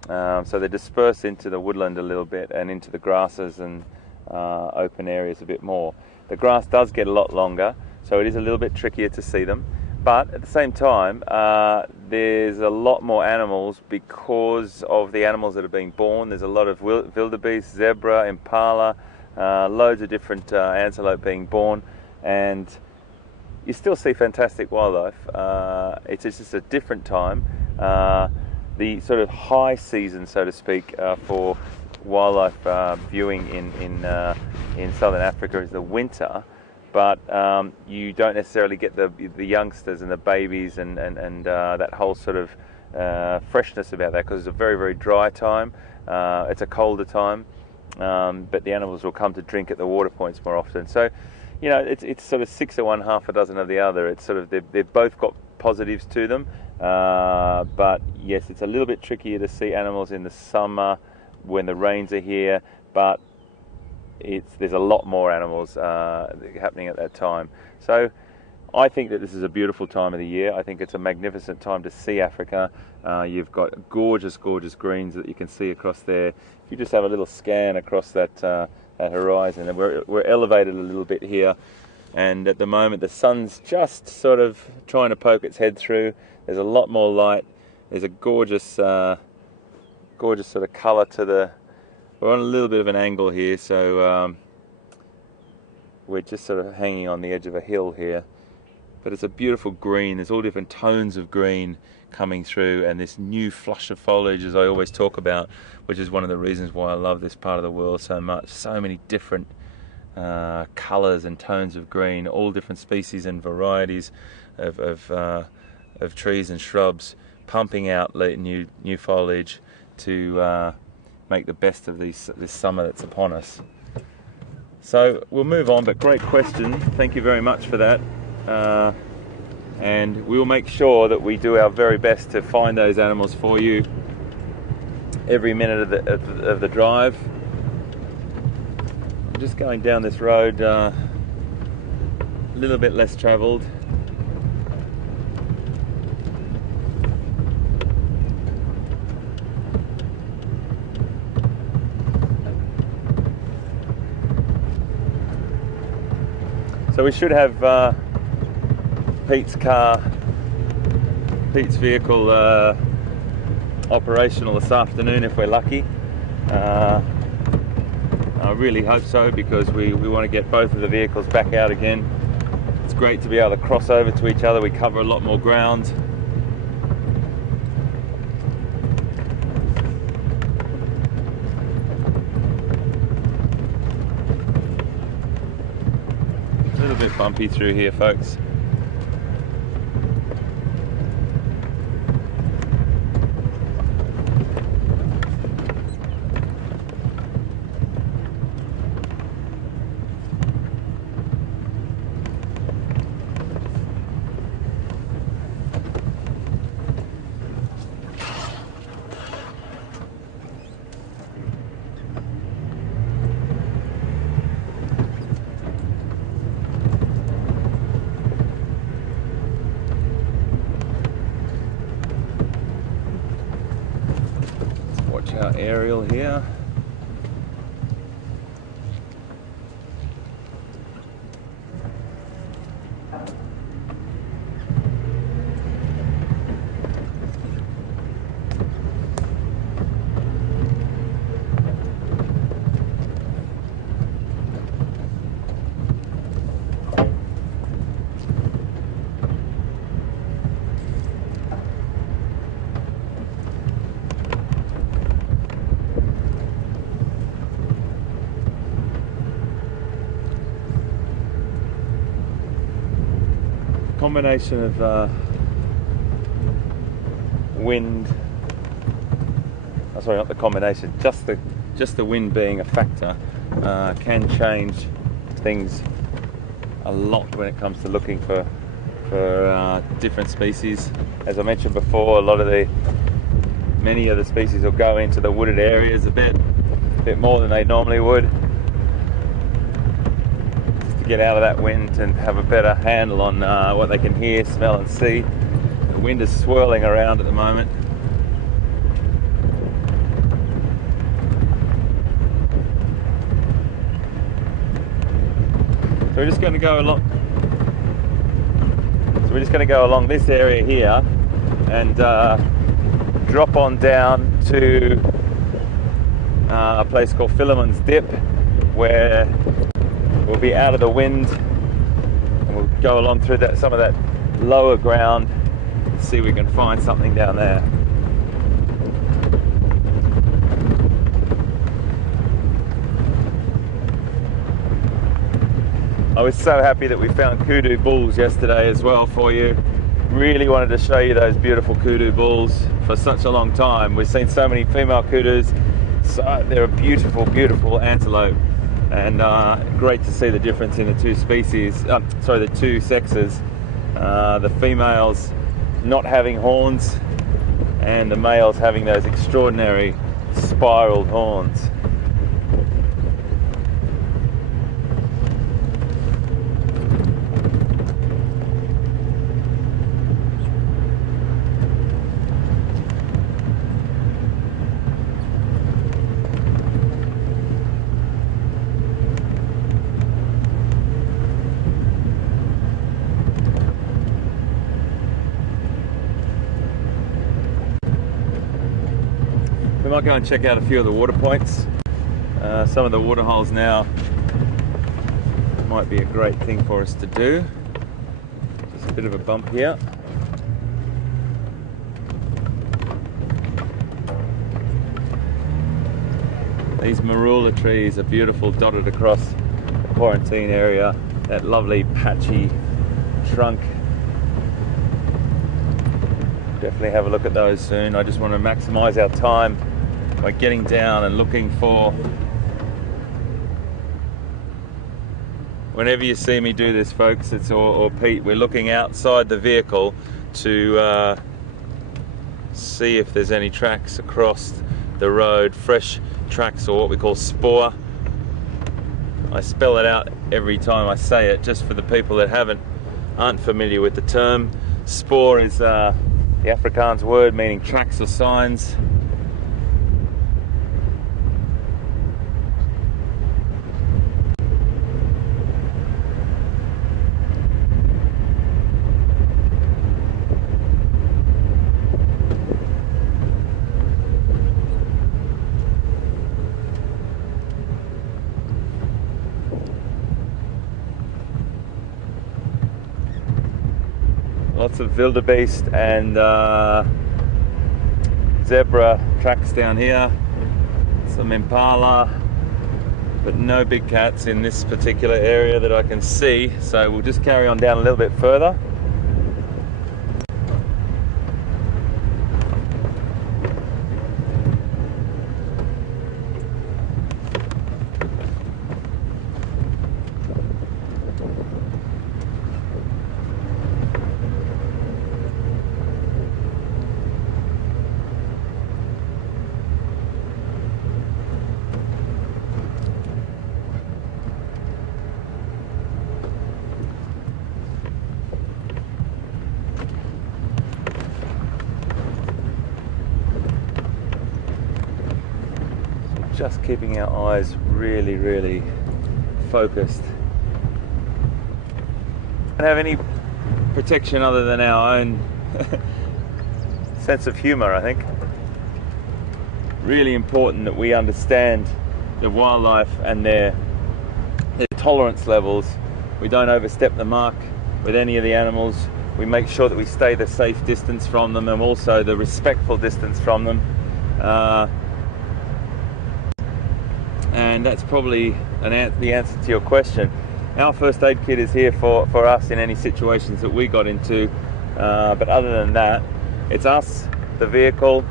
So they disperse into the woodland a little bit and into the grasses and open areas a bit more. The grass does get a lot longer, so it is a little bit trickier to see them. But at the same time, there's a lot more animals because of the animals that are being born. There's a lot of wildebeest, zebra, impala, loads of different antelope being born, and you still see fantastic wildlife. It's just a different time. The sort of high season, so to speak, for wildlife viewing in southern Africa is the winter. But you don't necessarily get the youngsters and the babies and that whole sort of freshness about that, because it's a very, very dry time. It's a colder time, but the animals will come to drink at the water points more often. So, you know, it's sort of 6 of one, half a dozen of the other. It's sort of they've both got positives to them, but yes, it's a little bit trickier to see animals in the summer when the rains are here, but there's a lot more animals happening at that time. So I think that this is a beautiful time of the year. I think it's a magnificent time to see Africa. You've got gorgeous, gorgeous greens that you can see across there. If you just have a little scan across that horizon, and we're elevated a little bit here, and at the moment the sun's just sort of trying to poke its head through. There's a lot more light. There's a gorgeous, gorgeous sort of colour to the. We're on a little bit of an angle here, so we're just sort of hanging on the edge of a hill here. But it's a beautiful green. There's all different tones of green coming through, and this new flush of foliage, as I always talk about, which is one of the reasons why I love this part of the world so much. So many different colours and tones of green, all different species and varieties of trees and shrubs pumping out new foliage to make the best of this summer that's upon us. So we'll move on, but great question. Thank you very much for that. And we will make sure that we do our very best to find those animals for you every minute of the drive. I'm just going down this road, a little bit less travelled. So we should have Pete's vehicle operational this afternoon if we're lucky. I really hope so, because we want to get both of the vehicles back out again. It's great to be able to cross over to each other. We cover a lot more ground. A little bit bumpy through here, folks. Our aerial here. Combination of wind, oh, sorry, not the combination, just the wind being a factor can change things a lot when it comes to looking for different species. As I mentioned before, many of the species will go into the wooded areas a bit more than they normally would, just to get out of that wind and have a better handle on what they can hear, smell and see. The wind is swirling around at the moment. So we're just going to go along this area here and drop on down to a place called Philemon's Dip, where we'll be out of the wind and we'll go along through some of that lower ground, see if we can find something down there. I was so happy that we found kudu bulls yesterday as well for you. Really wanted to show you those beautiful kudu bulls for such a long time. We've seen so many female kudus, so they're a beautiful, beautiful antelope, and great to see the difference in the two species, the two sexes. The females not having horns and the males having those extraordinary spiraled horns. We might go and check out a few of the water points. Some of the water holes now might be a great thing for us to do. Just a bit of a bump here. These marula trees are beautiful, dotted across the quarantine area. That lovely patchy trunk. Definitely have a look at those soon. I just want to maximize our time by getting down and looking for, whenever you see me do this, folks, or Pete, we're looking outside the vehicle to see if there's any tracks across the road, fresh tracks, or what we call spoor. I spell it out every time I say it, just for the people that aren't familiar with the term. Spoor is the Afrikaans word meaning tracks or signs. Lots of wildebeest and zebra tracks down here, some impala, but no big cats in this particular area that I can see, so we'll just carry on down a little bit further. Just keeping our eyes really, really focused. Don't have any protection other than our own sense of humor, I think. Really important that we understand the wildlife and their tolerance levels. We don't overstep the mark with any of the animals. We make sure that we stay the safe distance from them and also the respectful distance from them. And that's probably the answer to your question. Our first aid kit is here for us in any situations that we got into, but other than that, it's us the vehicle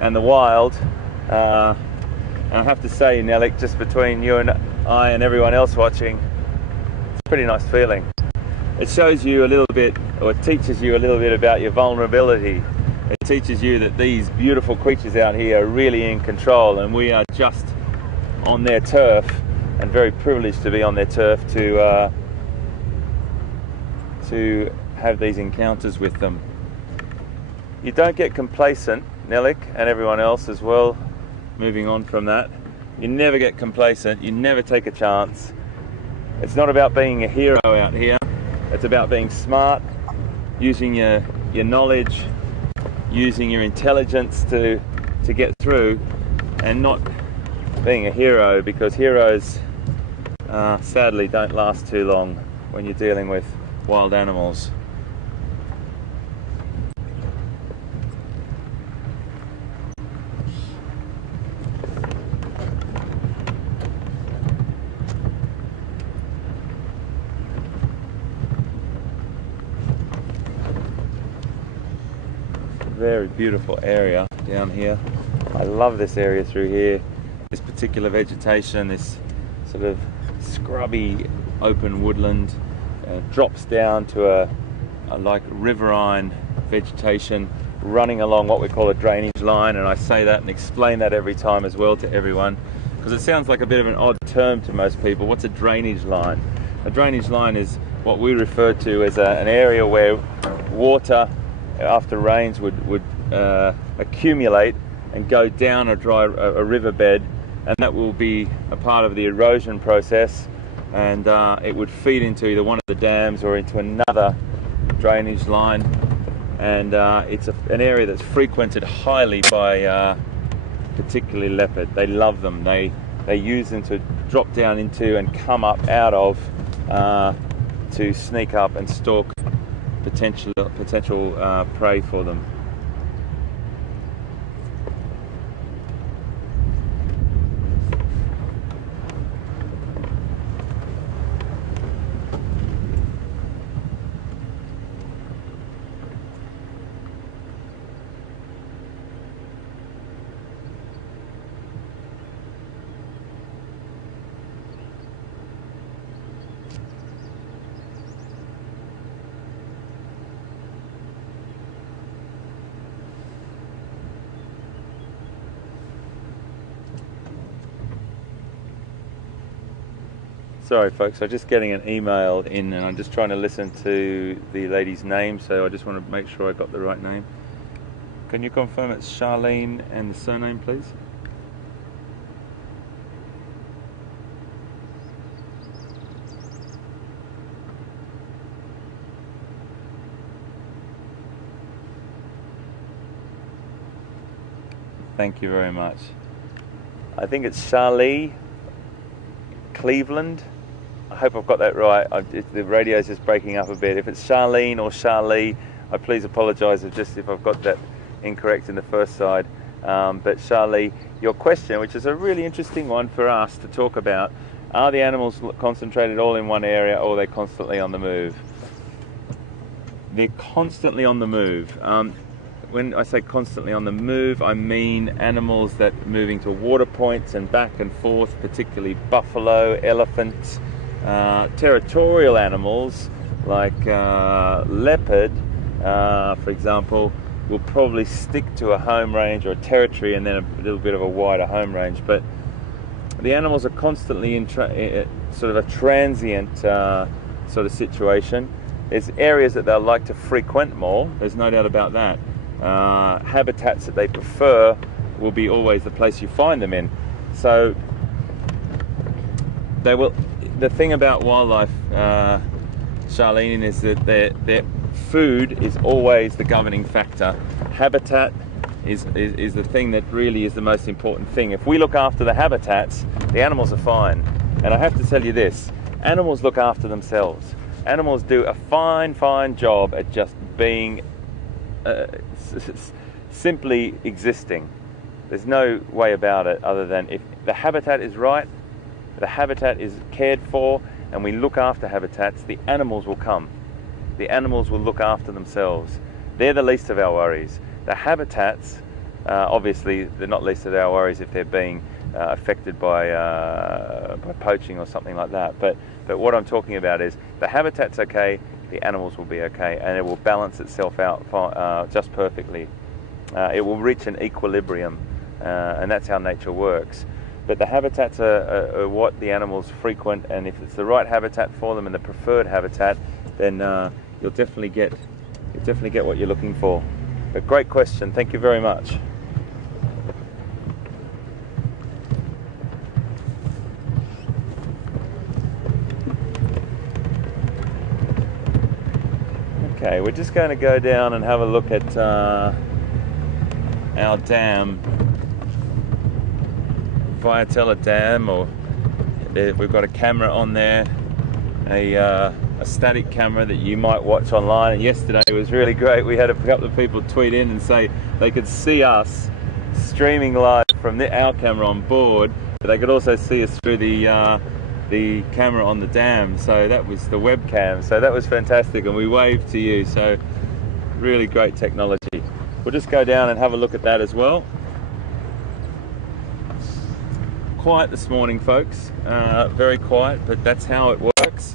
and the wild. And I have to say, Nelik, just between you and I and everyone else watching, it's a pretty nice feeling. It shows you a little bit, or it teaches you a little bit about your vulnerability. It teaches you that these beautiful creatures out here are really in control, and we are just on their turf, and very privileged to be on their turf to have these encounters with them. You don't get complacent, Nelik, and everyone else as well, moving on from that. You never get complacent, you never take a chance. It's not about being a hero out here, it's about being smart, using your knowledge, using your intelligence to get through, and not being a hero, because heroes sadly don't last too long when you're dealing with wild animals. Very beautiful area down here. I love this area through here. This particular vegetation, this sort of scrubby open woodland, drops down to a like riverine vegetation running along what we call a drainage line, and I say that and explain that every time as well to everyone, because it sounds like a bit of an odd term to most people. What's a drainage line? A drainage line is what we refer to as an area where water after rains would accumulate and go down a riverbed, and that will be a part of the erosion process, and it would feed into either one of the dams or into another drainage line, and it's an area that's frequented highly by particularly leopard. They love them. They use them to drop down into and come up out of to sneak up and stalk potential prey for them. Sorry folks, I'm just getting an email in and I'm just trying to listen to the lady's name, so I just want to make sure I got the right name. Can you confirm it's Charlene and the surname, please? Thank you very much. I think it's Charlie Cleveland. I hope I've got that right. The radio's just breaking up a bit. If it's Charlene or Charlie, I please apologise if I've got that incorrect in the first side. But Charlie, your question, which is a really interesting one for us to talk about, are the animals concentrated all in one area, or are they constantly on the move? They're constantly on the move. When I say constantly on the move, I mean animals that are moving to water points and back and forth, particularly buffalo, elephants, territorial animals like leopard, for example, will probably stick to a home range or a territory and then a little bit of a wider home range. But the animals are constantly in sort of a transient sort of situation. There's areas that they'll like to frequent more, there's no doubt about that. Habitats that they prefer will be always the place you find them in. So they will. The thing about wildlife, Charlene, is that their food is always the governing factor. Habitat is the thing that really is the most important thing. If we look after the habitats, the animals are fine. And I have to tell you this, animals look after themselves. Animals do a fine job at just being simply existing. There's no way about it other than if the habitat is right, the habitat is cared for, and we look after habitats, the animals will come. The animals will look after themselves. They're the least of our worries. The habitats, obviously, they're not least of our worries if they're being affected by poaching or something like that. But what I'm talking about is the habitat's okay, the animals will be okay, and it will balance itself out just perfectly. It will reach an equilibrium, and that's how nature works. But the habitats are what the animals frequent, and if it's the right habitat for them and the preferred habitat, then you'll definitely get what you're looking for. But great question, thank you very much. Okay, we're just going to go down and have a look at our dam, Viatella Dam, or we've got a camera on there, a static camera that you might watch online. And yesterday was really great. We had a couple of people tweet in and say they could see us streaming live from our camera on board, but they could also see us through the camera on the dam. So that was the webcam. So that was fantastic, and we waved to you. So really great technology. We'll just go down and have a look at that as well. Quiet this morning, folks. Very quiet, but that's how it works.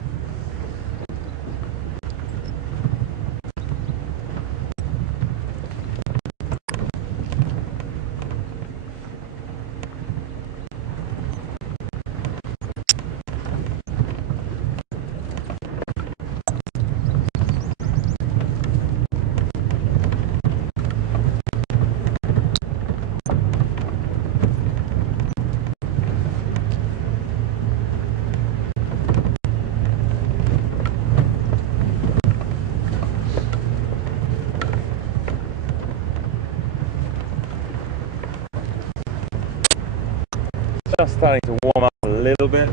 Just starting to warm up a little bit.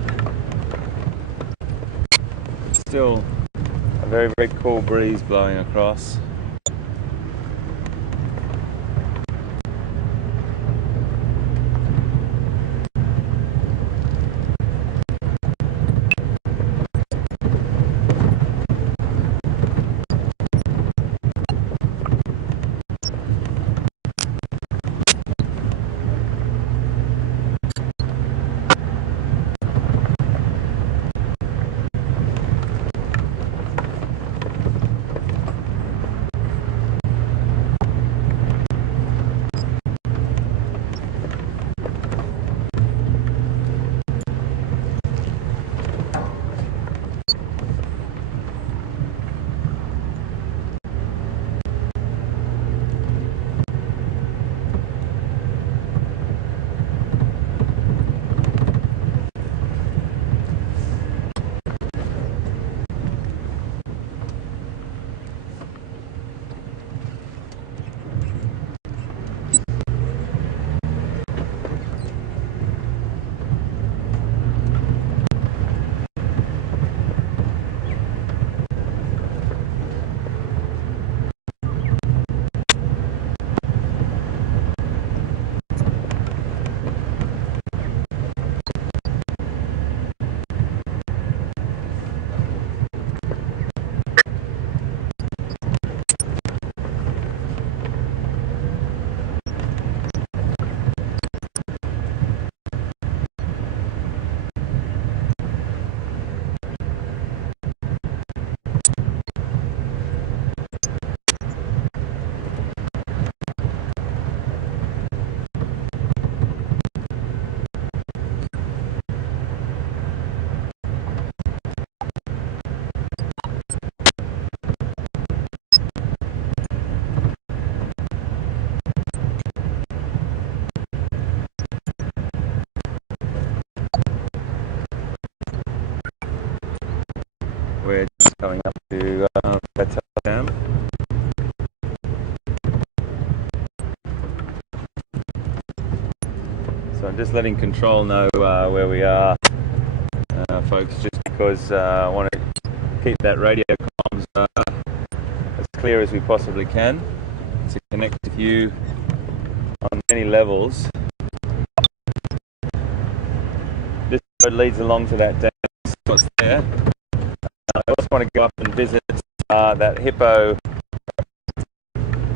Still a very, very cool breeze blowing across. We're just coming up to Arathusa Dam. So I'm just letting control know where we are, folks, just because I want to keep that radio comms as clear as we possibly can to connect with you on many levels. This road leads along to that dam. This is what's there. I also want to go up and visit that hippo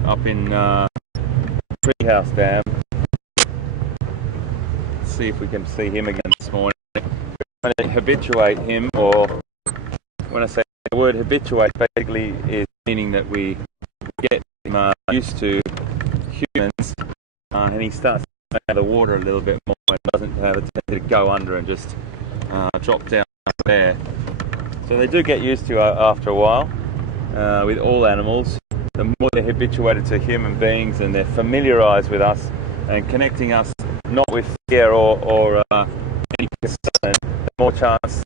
up in Treehouse Dam. Let's see if we can see him again this morning. We're trying to habituate him, or when I say the word habituate, basically is meaning that we get him used to humans, and he starts to out of the water a little bit more and doesn't have a tendency to go under and just drop down there. So they do get used to after a while with all animals. The more they're habituated to human beings and they're familiarised with us and connecting us not with fear or any concern, the more chance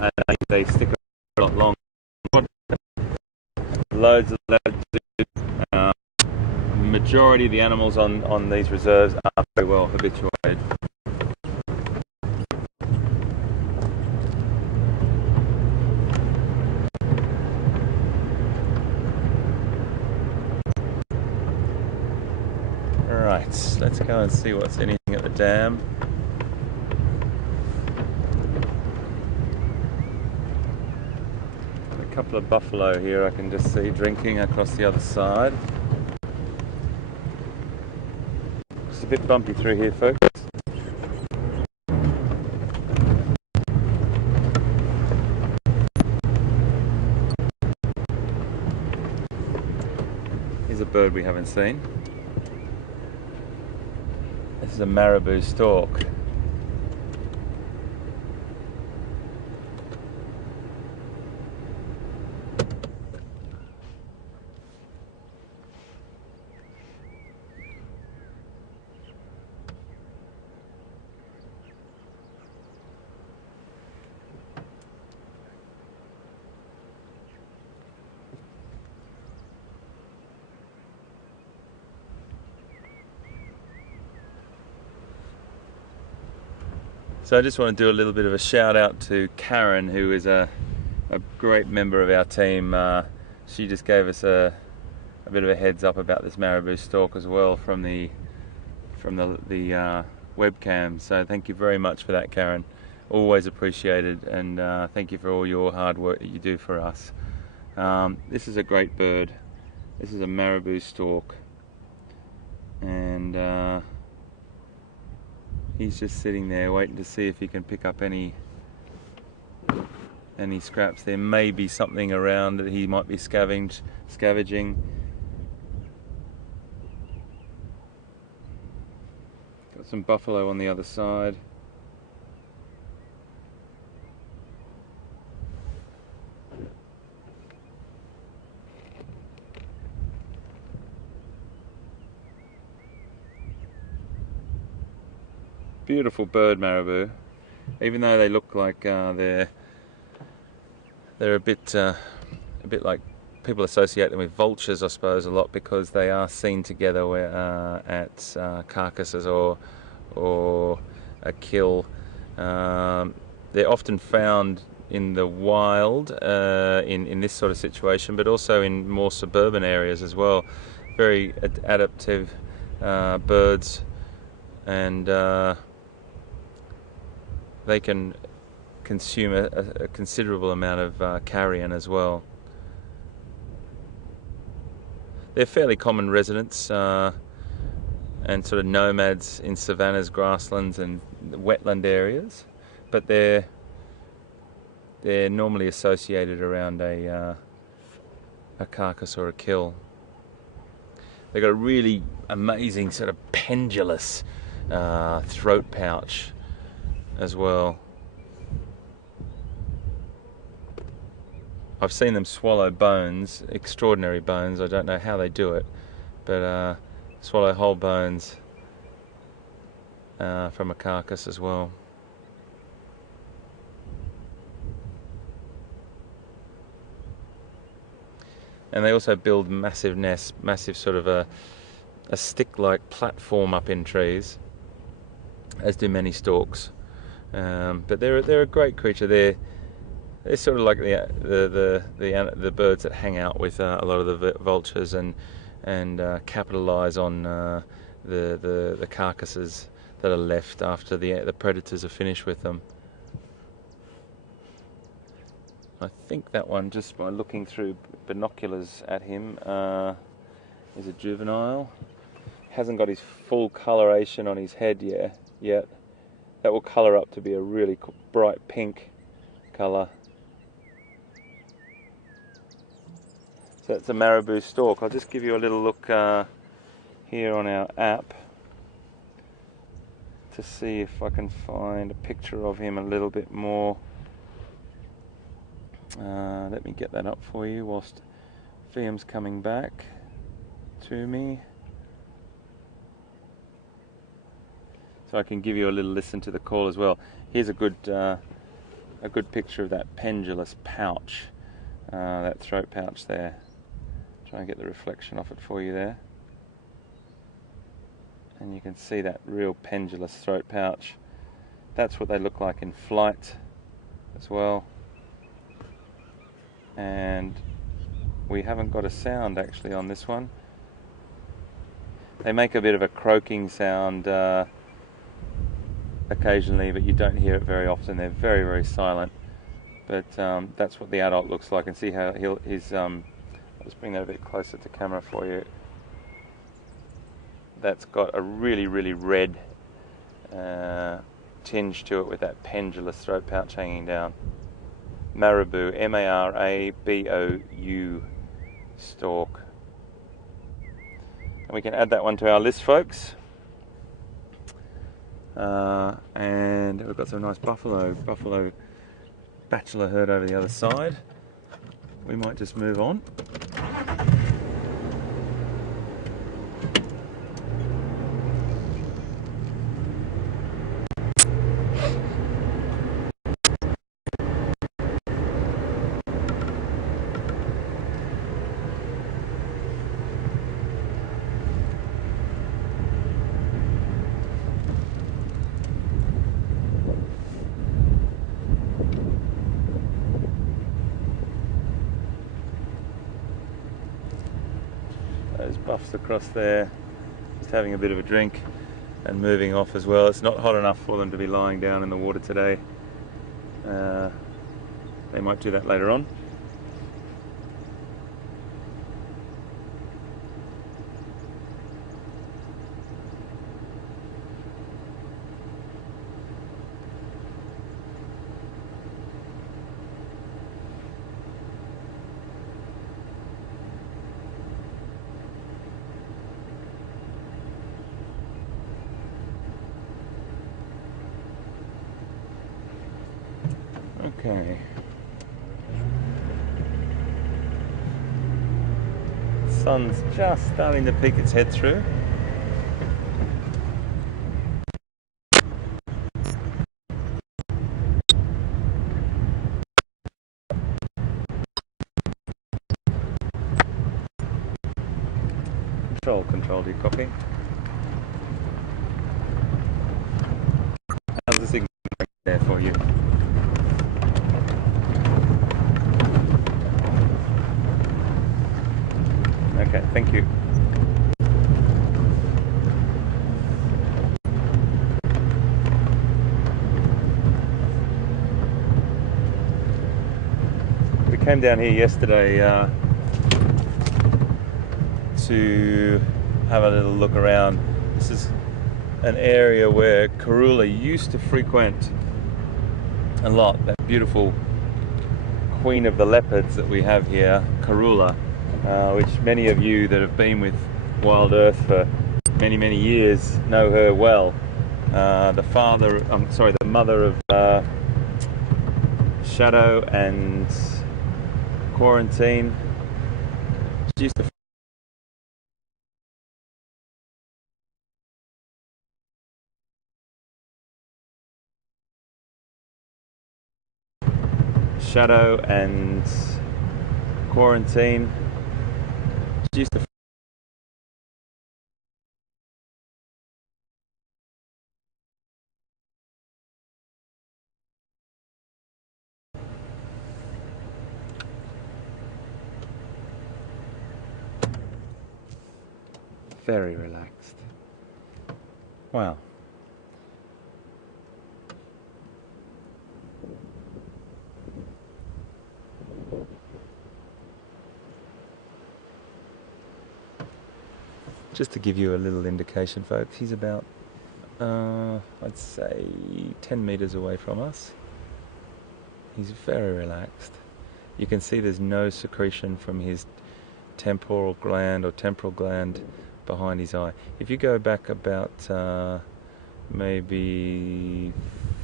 and they stick a lot longer. Loads of latitude. Majority of the animals on these reserves are very well habituated. Right, let's go and see what's anything at the dam. A couple of buffalo here I can just see drinking across the other side. It's a bit bumpy through here, folks. Here's a bird we haven't seen. This is a marabou stork. So I just want to do a little bit of a shout out to Karen, who is a great member of our team. She just gave us a bit of a heads up about this marabou stork as well from the webcam. So thank you very much for that, Karen. Always appreciated, and thank you for all your hard work that you do for us. This is a great bird. This is a marabou stork, and he's just sitting there waiting to see if he can pick up any scraps. There may be something around that he might be scavenging. Got some buffalo on the other side. Beautiful bird, marabou. Even though they look like they're a bit like people associate them with vultures, I suppose, a lot, because they are seen together at carcasses or a kill. They're often found in the wild in this sort of situation, but also in more suburban areas as well. Very adaptive birds, and they can consume a considerable amount of carrion as well. They're fairly common residents and sort of nomads in savannas, grasslands and wetland areas, but they're normally associated around a carcass or a kill. They've got a really amazing sort of pendulous throat pouch as well. I've seen them swallow bones, extraordinary bones. I don't know how they do it, but swallow whole bones from a carcass as well. And they also build massive nests, massive sort of a stick-like platform up in trees, as do many storks. But they're a great creature. They're sort of like the birds that hang out with a lot of the vultures and capitalise on the carcasses that are left after the predators are finished with them. I think that one, just by looking through binoculars at him, is a juvenile. Hasn't got his full coloration on his head yet. That will colour up to be a really bright pink colour. So it's a marabou stork. I'll just give you a little look here on our app to see if I can find a picture of him a little bit more. Let me get that up for you whilst Fiam's coming back to me. So I can give you a little listen to the call as well. Here's a good picture of that pendulous pouch, that throat pouch there. Try and get the reflection off it for you there. And you can see that real pendulous throat pouch. That's what they look like in flight as well. And we haven't got a sound actually on this one. They make a bit of a croaking sound occasionally, but you don't hear it very often. They're very, very silent. But that's what the adult looks like. And see how I'll just bring that a bit closer to camera for you. That's got a really, really red tinge to it with that pendulous throat pouch hanging down. Marabou, M-A-R-A-B-O-U stork. And we can add that one to our list, folks. And we've got some nice buffalo bachelor herd over the other side. We might just move on. Those buffs across there, just having a bit of a drink and moving off as well. It's not hot enough for them to be lying down in the water today. They might do that later on. Okay. Sun's just starting to peek its head through. Control, do you copy? How's the signal there for you? Okay, thank you. We came down here yesterday to have a little look around. This is an area where Karula used to frequent a lot. That beautiful queen of the leopards that we have here, Karula, which many of you that have been with Wild Earth for many, many years know her well. The mother of Shadow and Quarantine. She used to Shadow and Quarantine. She used to very relaxed. Wow. Just to give you a little indication, folks, he's about, I'd say 10 meters away from us. He's very relaxed. You can see there's no secretion from his temporal gland or temporal gland behind his eye. If you go back about maybe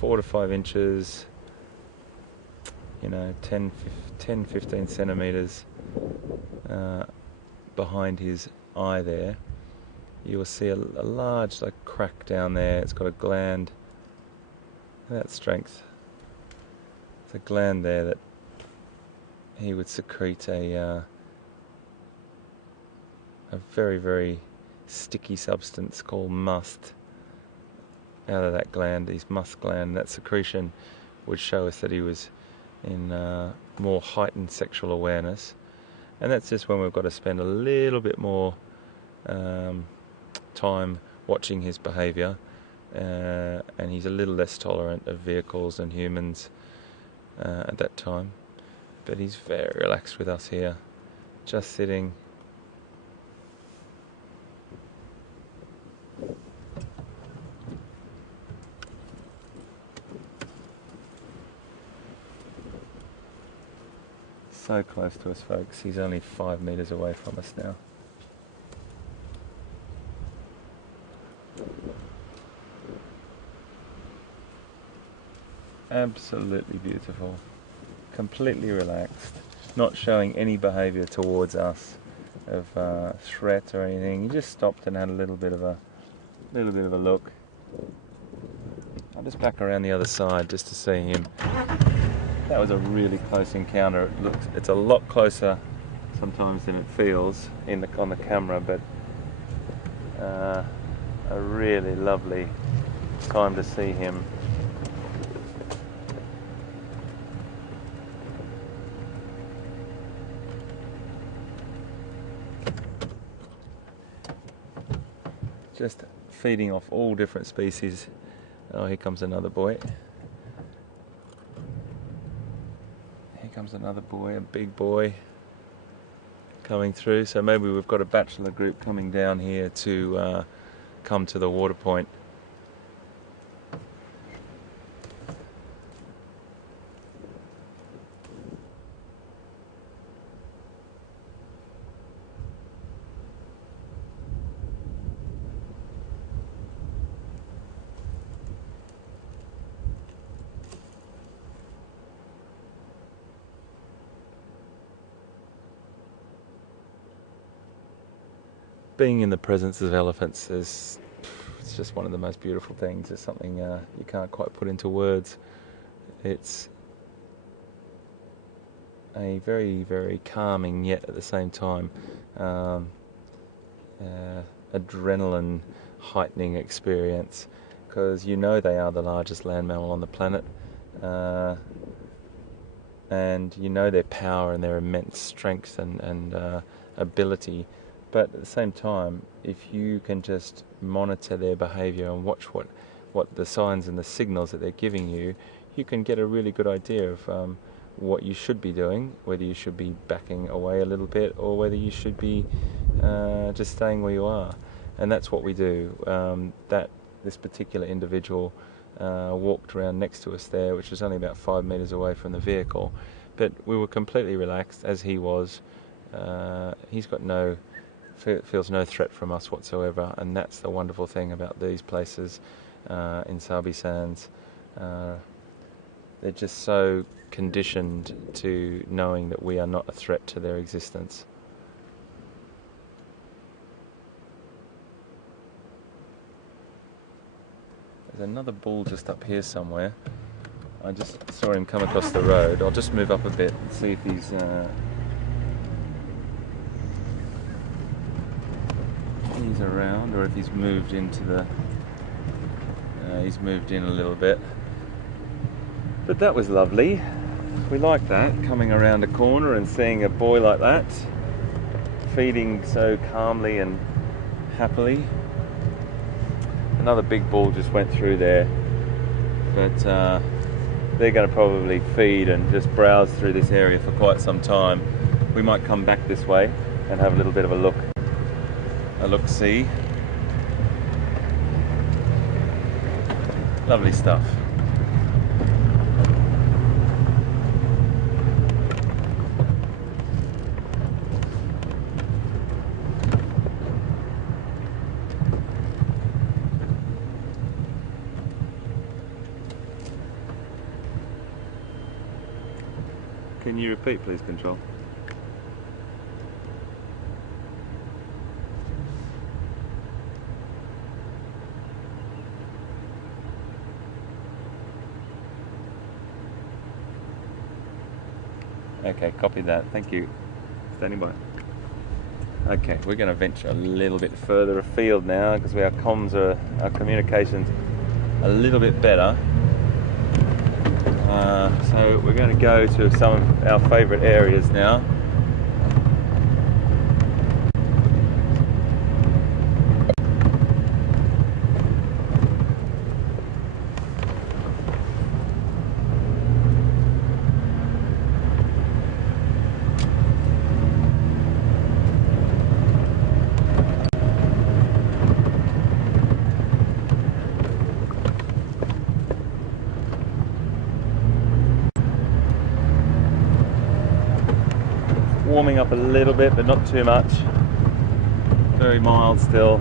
4 to 5 inches, you know, 10-15 centimeters behind his eye there, you will see a large like crack down there. It's got a gland. That strength. It's a gland there that he would secrete a very, very sticky substance called must out of that gland, his must gland. That secretion would show us that he was in more heightened sexual awareness, and that's just when we've got to spend a little bit more time watching his behaviour, and he's a little less tolerant of vehicles and humans at that time. But he's very relaxed with us here, just sitting. So close to us, folks. He's only 5 meters away from us now. Absolutely beautiful. Completely relaxed. Not showing any behavior towards us of threat or anything. He just stopped and had a little bit of a look. I'll just back around the other side just to see him. That was a really close encounter. It's a lot closer sometimes than it feels on the camera, but a really lovely time to see him. Just feeding off all different species. Oh, here comes another boy. Here comes another boy, a big boy coming through. So maybe we've got a bachelor group coming down here to come to the water point. Being in the presence of elephants it's just one of the most beautiful things. It's something you can't quite put into words. It's a very, very calming yet at the same time adrenaline heightening experience, because you know they are the largest land mammal on the planet, and you know their power and their immense strength and ability. But at the same time, if you can just monitor their behaviour and watch what the signs and the signals that they're giving you, you can get a really good idea of what you should be doing, whether you should be backing away a little bit or whether you should be just staying where you are. And that's what we do. This particular individual walked around next to us there, which was only about 5 meters away from the vehicle. But we were completely relaxed, as he was. He's got feels no threat from us whatsoever, and that's the wonderful thing about these places in Sabi Sands. They're just so conditioned to knowing that we are not a threat to their existence. There's another bull just up here somewhere. I just saw him come across the road. I'll just move up a bit and see if he's around, or if he's moved into the he's moved in a little bit. But that was lovely. We like that, coming around a corner and seeing a boy like that feeding so calmly and happily. Another big bull just went through there, but they're going to probably feed and just browse through this area for quite some time. We might come back this way and have a little bit of a look. a look-see. Lovely stuff. Can you repeat, please, Control? Okay, copy that. Thank you. Standing by. Okay, we're going to venture a little bit further afield now because our comms are, our communication's a little bit better. So we're going to go to some of our favourite areas now. Warming up a little bit, but not too much. Very mild still.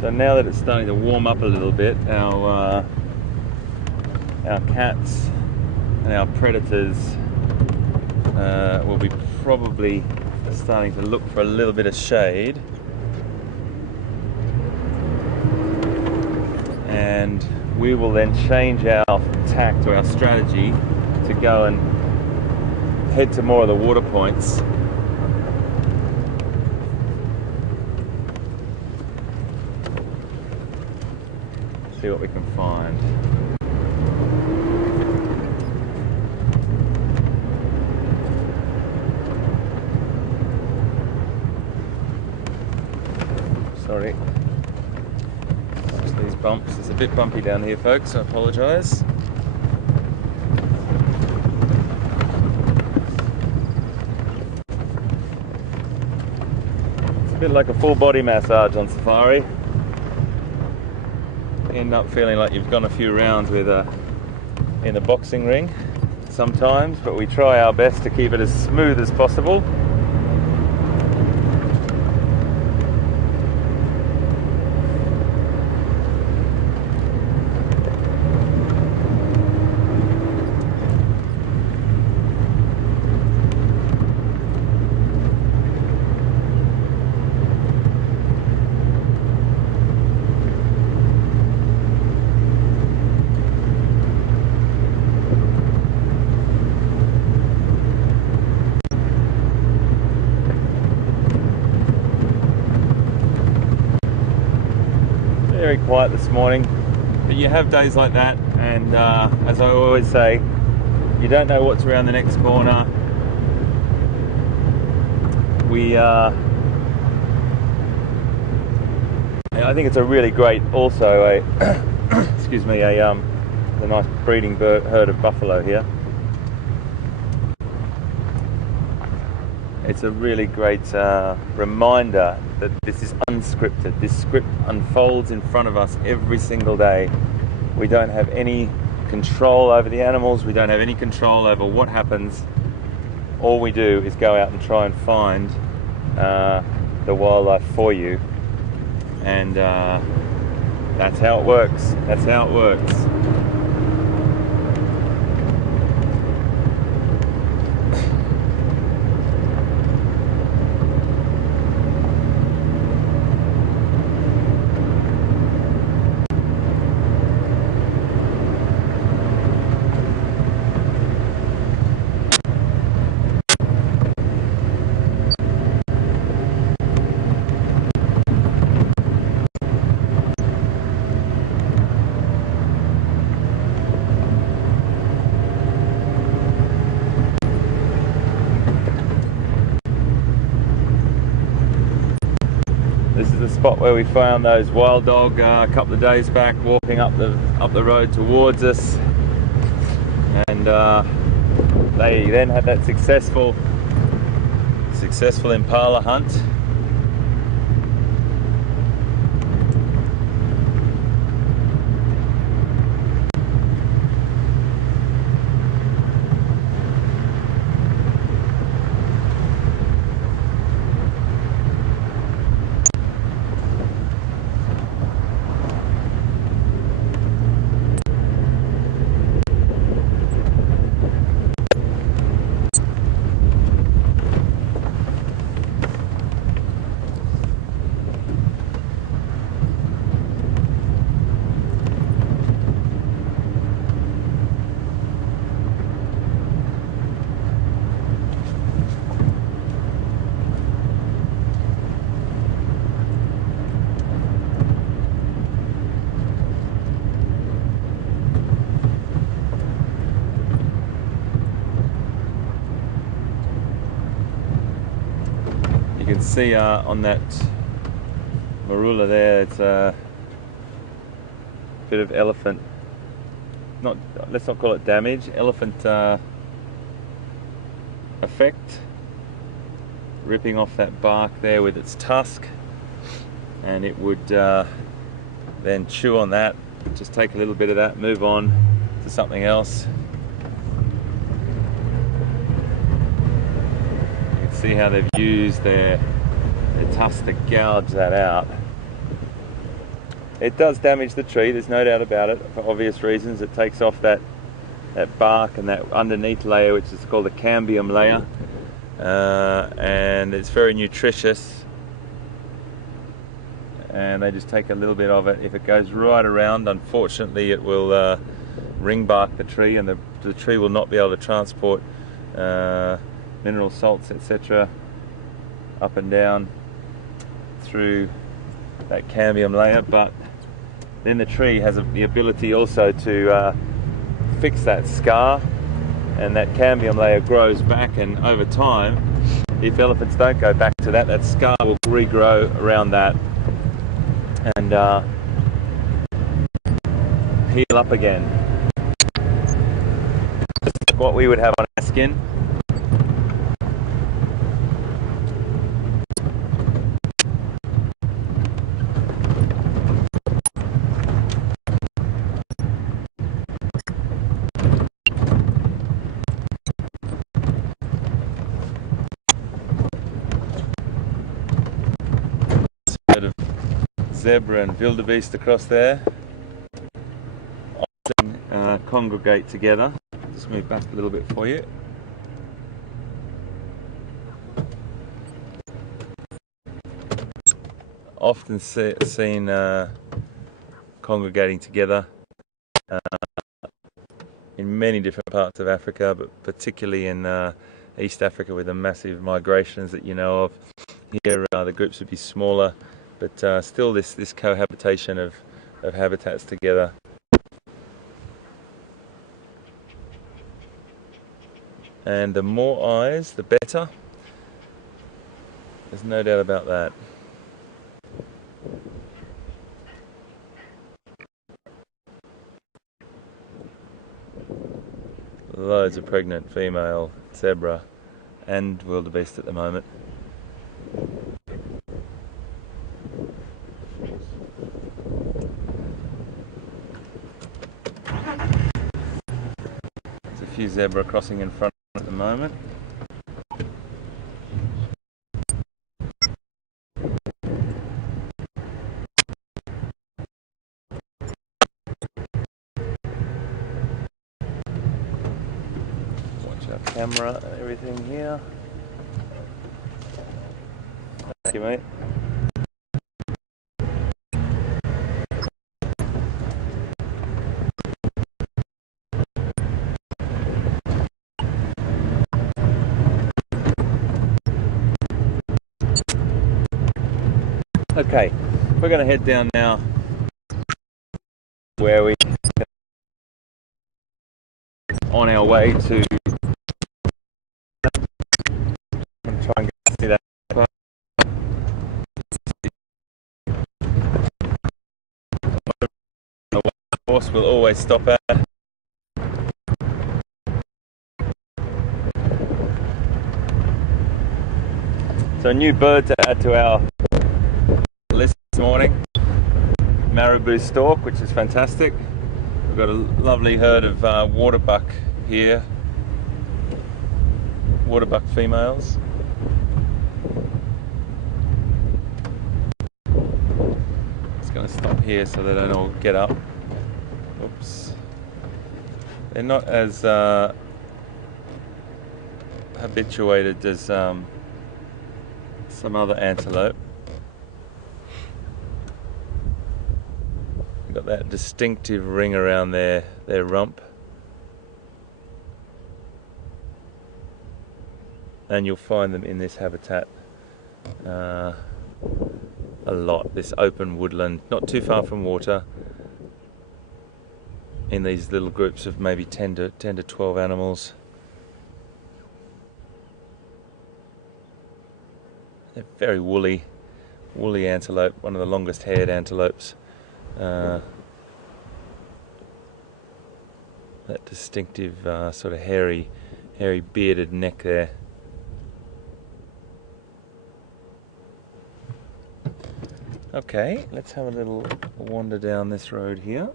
So now that it's starting to warm up a little bit, our cats and our predators will be probably starting to look for a little bit of shade, and we will then change our tack to our strategy to go and head to more of the water points. See what we can find. Sorry. Watch these bumps. It's a bit bumpy down here, folks. I apologise. It's a bit like a full body massage on safari. End up feeling like you've gone a few rounds with in a boxing ring sometimes, but we try our best to keep it as smooth as possible. Very quiet this morning, but you have days like that, and as I always say, you don't know what's around the next corner. I think it's a really great, also a excuse me, a nice breeding herd of buffalo here. It's a really great reminder that this is unscripted. This script unfolds in front of us every single day. We don't have any control over the animals. We don't have any control over what happens. All we do is go out and try and find the wildlife for you. And that's how it works. That's how it works. This is the spot where we found those wild dog a couple of days back, walking up the road towards us, and they then had that successful impala hunt. You can see on that marula there, it's a bit of elephant, let's not call it damage, elephant effect, ripping off that bark there with its tusk, and it would then chew on that, just take a little bit of that, move on to something else. See how they've used their tusk to gouge that out. It does damage the tree, there's no doubt about it, for obvious reasons. It takes off that bark and that underneath layer, which is called the cambium layer, and it's very nutritious, and they just take a little bit of it. If it goes right around, unfortunately it will ring bark the tree, and the tree will not be able to transport mineral salts, etc., up and down through that cambium layer. But then the tree has the ability also to fix that scar, and that cambium layer grows back, and over time, if elephants don't go back to that, that scar will regrow around that and heal up again. This is what we would have on our skin. Bit of zebra and wildebeest across there, often congregate together. Just move back a little bit for you. Often seen congregating together in many different parts of Africa, but particularly in East Africa with the massive migrations that you know of. Here the groups would be smaller, but still this cohabitation of habitats together. And the more eyes, the better. There's no doubt about that. Loads of pregnant female zebra and wildebeest at the moment. There's a few zebra crossing in front at the moment. Watch our camera and everything here. Thank you, mate. Okay, we're going to head down now where we on our way to and try and see that place we'll always stop at. So a new bird to add to our list this morning, marabou stork, which is fantastic. We've got a lovely herd of waterbuck here, waterbuck females. Just going to stop here so they don't all get up. Oops. They're not as habituated as some other antelope. They've got that distinctive ring around their rump. And you'll find them in this habitat a lot, this open woodland, not too far from water, in these little groups of maybe 10 to 12 animals. They're very woolly antelope, one of the longest haired antelopes. That distinctive sort of hairy bearded neck there. Okay, let's have a little wander down this road here.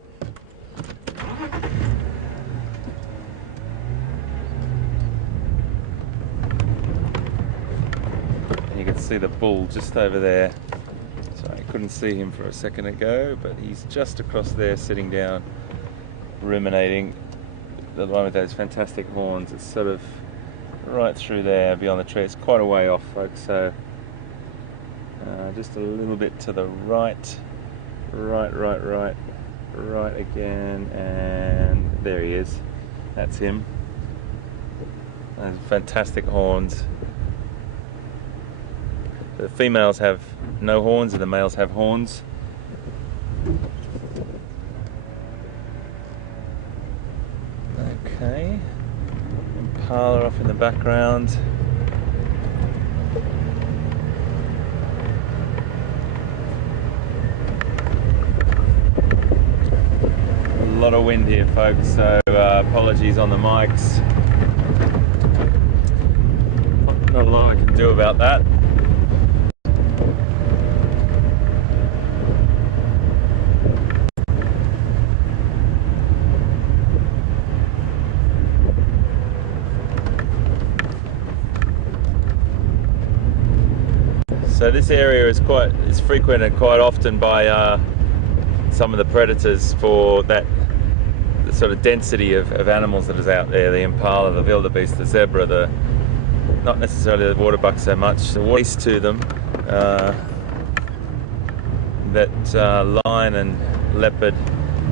And you can see the bull just over there. Sorry, I couldn't see him for a second ago, but he's just across there sitting down, ruminating. The one with those fantastic horns. It's sort of right through there beyond the tree. It's quite a way off, folks, so just a little bit to the right again, and there he is. That's him. Those fantastic horns. The females have no horns and the males have horns. Okay, impala off in the background. A lot of wind here, folks, so apologies on the mics. Not a lot I can do about that. So this area is frequented quite often by some of the predators for the sort of density of animals that is out there. The impala, the wildebeest, the zebra, not necessarily the waterbuck so much. The waste to them that lion and leopard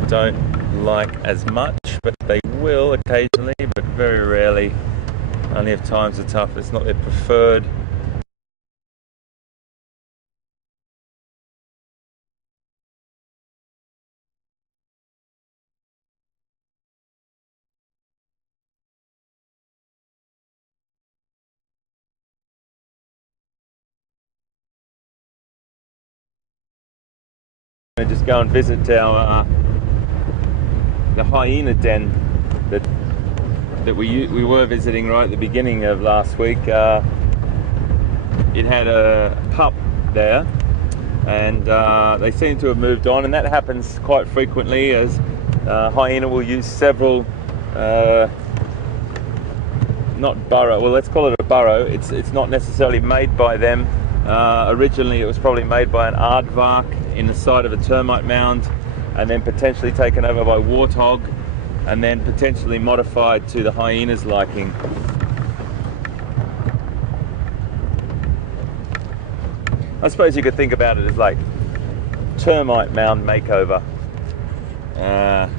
don't like as much, but they will occasionally, but very rarely. Only if times are tough. It's not their preferred. And just go and visit our the hyena den that we were visiting right at the beginning of last week. It had a pup there, and they seem to have moved on, and that happens quite frequently, as hyena will use several not burrow, well, let's call it a burrow. It's not necessarily made by them. Originally it was probably made by an aardvark in the side of a termite mound, and then potentially taken over by warthog, and then potentially modified to the hyena's liking. I suppose you could think about it as like termite mound makeover. The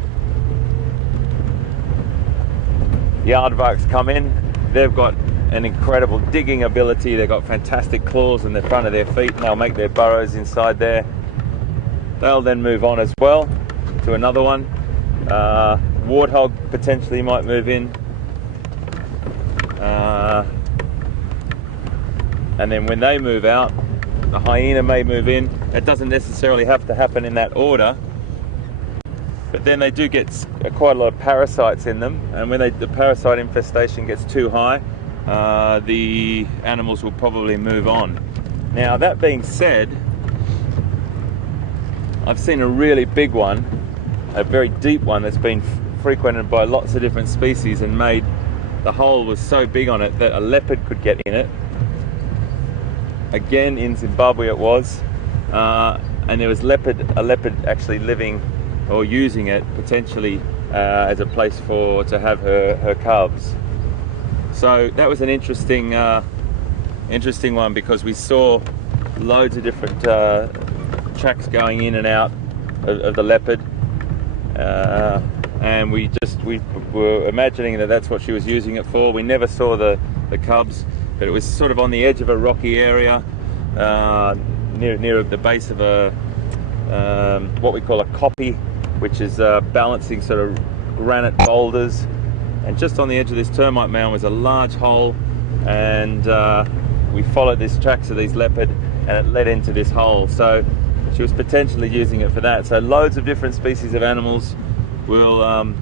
aardvarks come in, they've got an incredible digging ability, they've got fantastic claws in the front of their feet, and they'll make their burrows inside there. They'll then move on as well to another one. Warthog potentially might move in. And then when they move out, the hyena may move in. It doesn't necessarily have to happen in that order. but then they do get quite a lot of parasites in them, and when the parasite infestation gets too high, the animals will probably move on. Now, that being said, I've seen a really big one, a very deep one that's been frequented by lots of different species, and made the hole was so big on it that a leopard could get in it. Again, in Zimbabwe it was, and there was a leopard actually living or using it potentially as a place to have her cubs. So that was an interesting one, because we saw loads of different tracks going in and out of the leopard, and we were imagining that that's what she was using it for. We never saw the cubs, but it was sort of on the edge of a rocky area, near the base of a what we call a kopje, which is balancing sort of granite boulders, and just on the edge of this termite mound was a large hole, and we followed these tracks of these leopard, and it led into this hole. So she was potentially using it for that. So loads of different species of animals will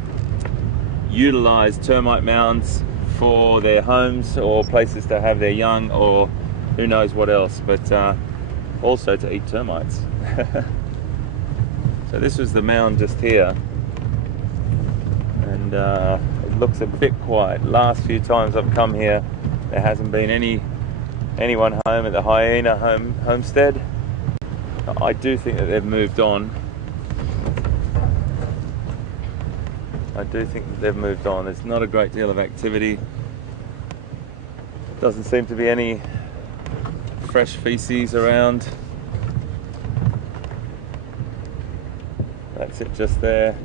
utilize termite mounds for their homes or places to have their young, or who knows what else, but also to eat termites. So this was the mound just here, and it looks a bit quiet. Last few times I've come here, there hasn't been anyone home at the hyena homestead. I do think that they've moved on. There's not a great deal of activity. Doesn't seem to be any fresh feces around. That's it just there.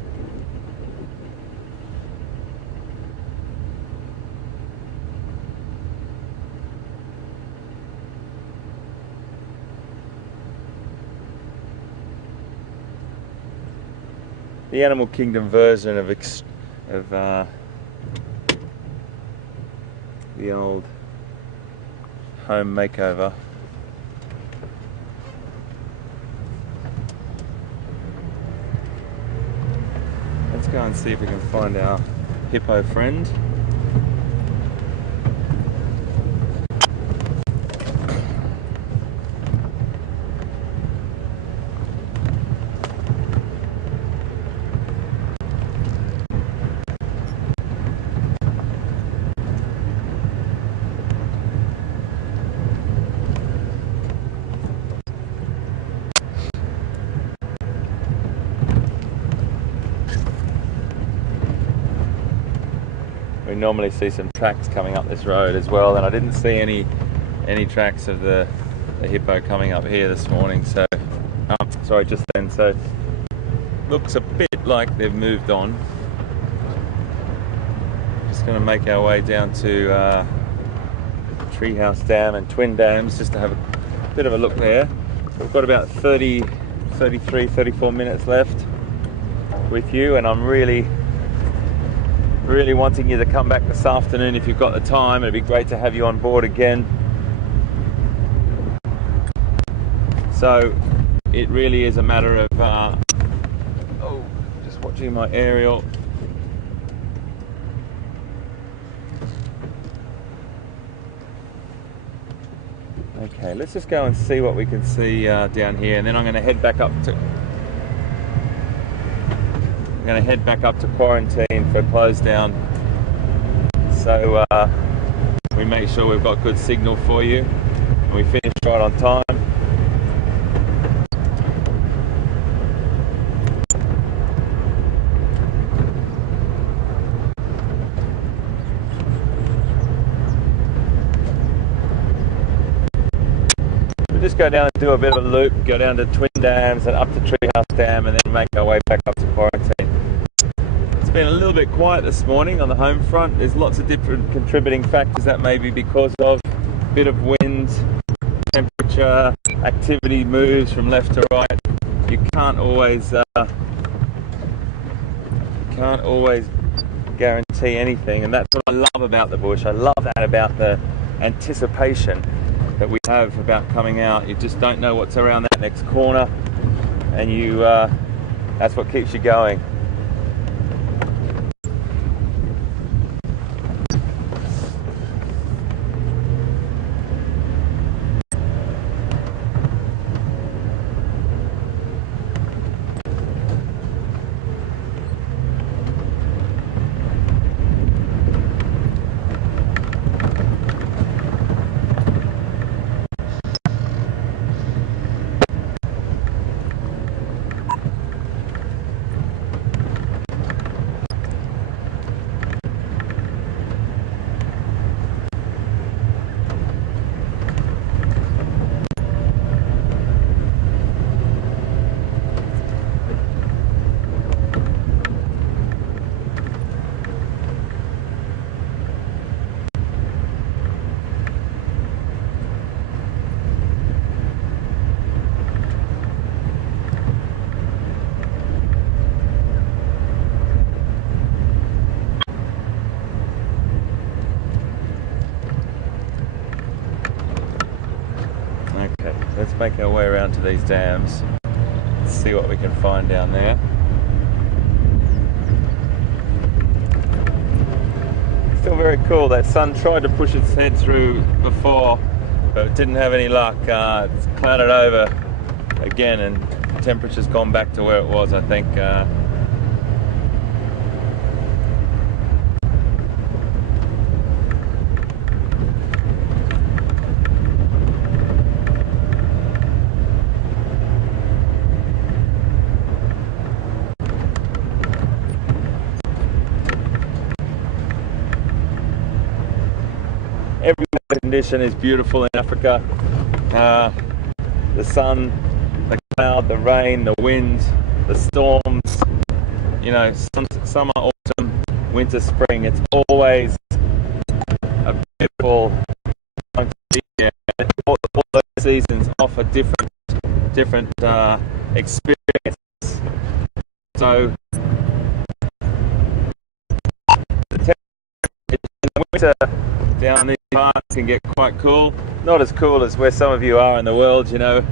The animal kingdom version of the old home makeover. Let's go and see if we can find our hippo friend. We normally see some tracks coming up this road as well, and I didn't see any tracks of the hippo coming up here this morning. So, sorry, just then. So, looks a bit like they've moved on. Just going to make our way down to Treehouse Dam and Twin Dams just to have a bit of a look there. We've got about 33, 34 minutes left with you, and I'm really wanting you to come back this afternoon if you've got the time. It'd be great to have you on board again. So it really is a matter of just watching my aerial. Okay, let's just go and see what we can see down here, and then I'm going to head back up to quarantine for close down, so we make sure we've got good signal for you and we finish right on time. We'll just go down and do a bit of a loop, go down to Twin Dams and up to Treehouse Dam, and then make our way back up to quarantine. It's been a little bit quiet this morning on the home front. There's lots of different contributing factors. That may be because of a bit of wind, temperature, activity moves from left to right. You can't always guarantee anything, and that's what I love about the bush. I love that about the anticipation that we have about coming out. You just don't know what's around that next corner, and that's what keeps you going. make our way around to these dams. Let's see what we can find down there. Still very cool. That sun tried to push its head through before, but it didn't have any luck. It's clouded over again and temperature's gone back to where it was, I think. Every condition is beautiful in Africa. The sun, the cloud, the rain, the wind, the storms, you know, summer, autumn, winter, spring. It's always a beautiful time to be here. All those seasons offer different experiences. So the winter down these parts can get quite cool. Not as cool as where some of you are in the world, you know.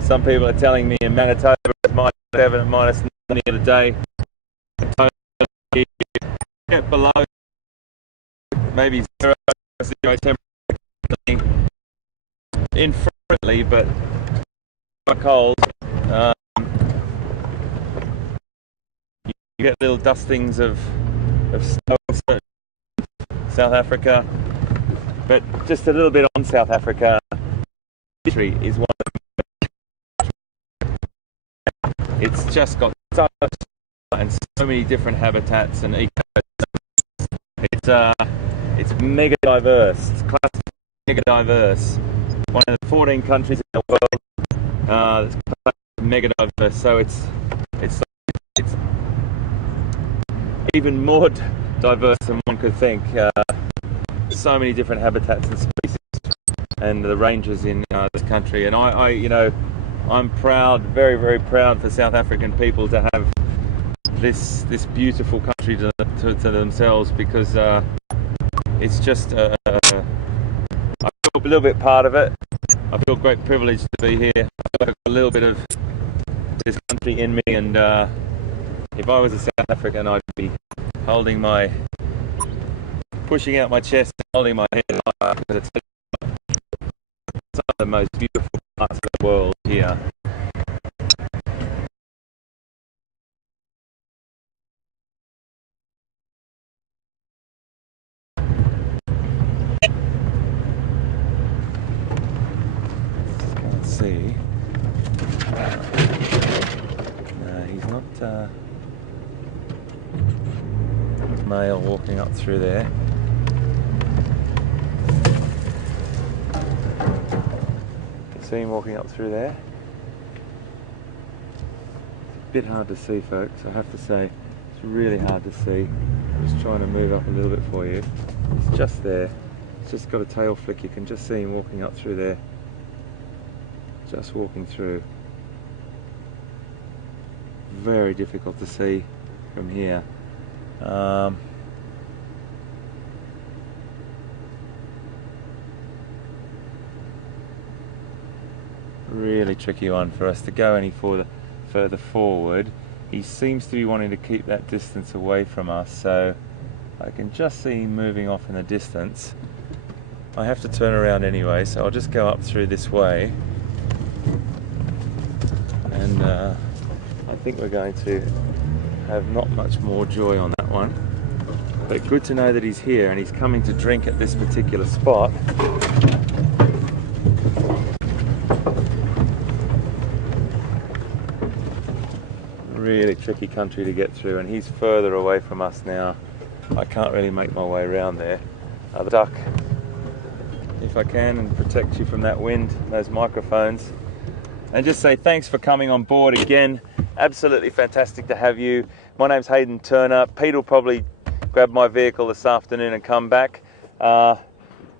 Some people are telling me in Manitoba it's -7 and -9 the other day. Get below maybe 0 temperature. Infrequently, but quite cold. You get little dustings of snow in South Africa, but just a little bit on South Africa. History is one of it's just got so much and so many different habitats and ecosystems. It's mega diverse. It's classed mega diverse. One of the 14 countries in the world that's mega diverse. So it's even more diverse than one could think. So many different habitats and species, and the ranges in this country. And I you know, I'm proud, very, very proud for South African people to have this beautiful country to themselves, because it's just I feel a little bit part of it. I feel great privilege to be here. I feel like I've got a little bit of this country in me, and if I was a South African, I'd be pushing out my chest and holding my head high, because it's some of the most beautiful parts of the world here. Can't see. No, he's not male walking up through there. See him walking up through there. It's a bit hard to see, folks, I have to say. It's really hard to see. I'm just trying to move up a little bit for you. It's just there. It's just got a tail flick. You can just see him walking up through there. Just walking through. Very difficult to see from here. Really tricky one for us to go any further forward. He seems to be wanting to keep that distance away from us, so I can just see him moving off in the distance. I have to turn around anyway, so I'll just go up through this way, and I think we're going to have not much more joy on that one, but good to know that he's here and he's coming to drink at this particular spot. Really tricky country to get through, and he's further away from us now. I can't really make my way around there. The duck, if I can, and protect you from that wind, those microphones, and just say thanks for coming on board again. Absolutely fantastic to have you. My name's Hayden Turner. Pete will probably grab my vehicle this afternoon and come back.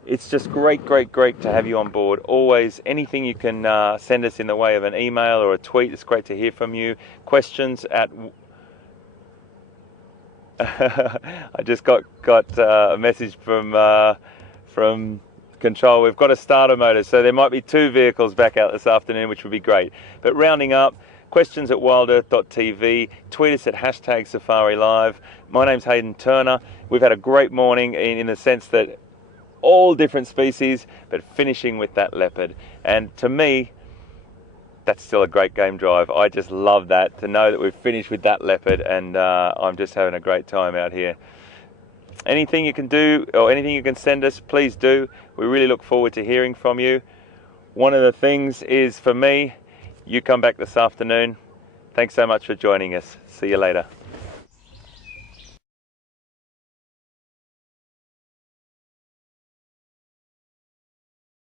It's just great to have you on board. Always, anything you can send us in the way of an email or a tweet, it's great to hear from you. Questions at... I just got a message from control. We've got a starter motor, so there might be 2 vehicles back out this afternoon, which would be great. But rounding up, questions at WildEarthTV, tweet us at #SafariLive. My name's Hayden Turner. We've had a great morning in the sense that all different species, but finishing with that leopard. And to me, that's still a great game drive. I just love that, to know that we've finished with that leopard, and I'm just having a great time out here. Anything you can do or anything you can send us, please do. We really look forward to hearing from you. One of the things is, for me, you come back this afternoon. Thanks so much for joining us. See you later.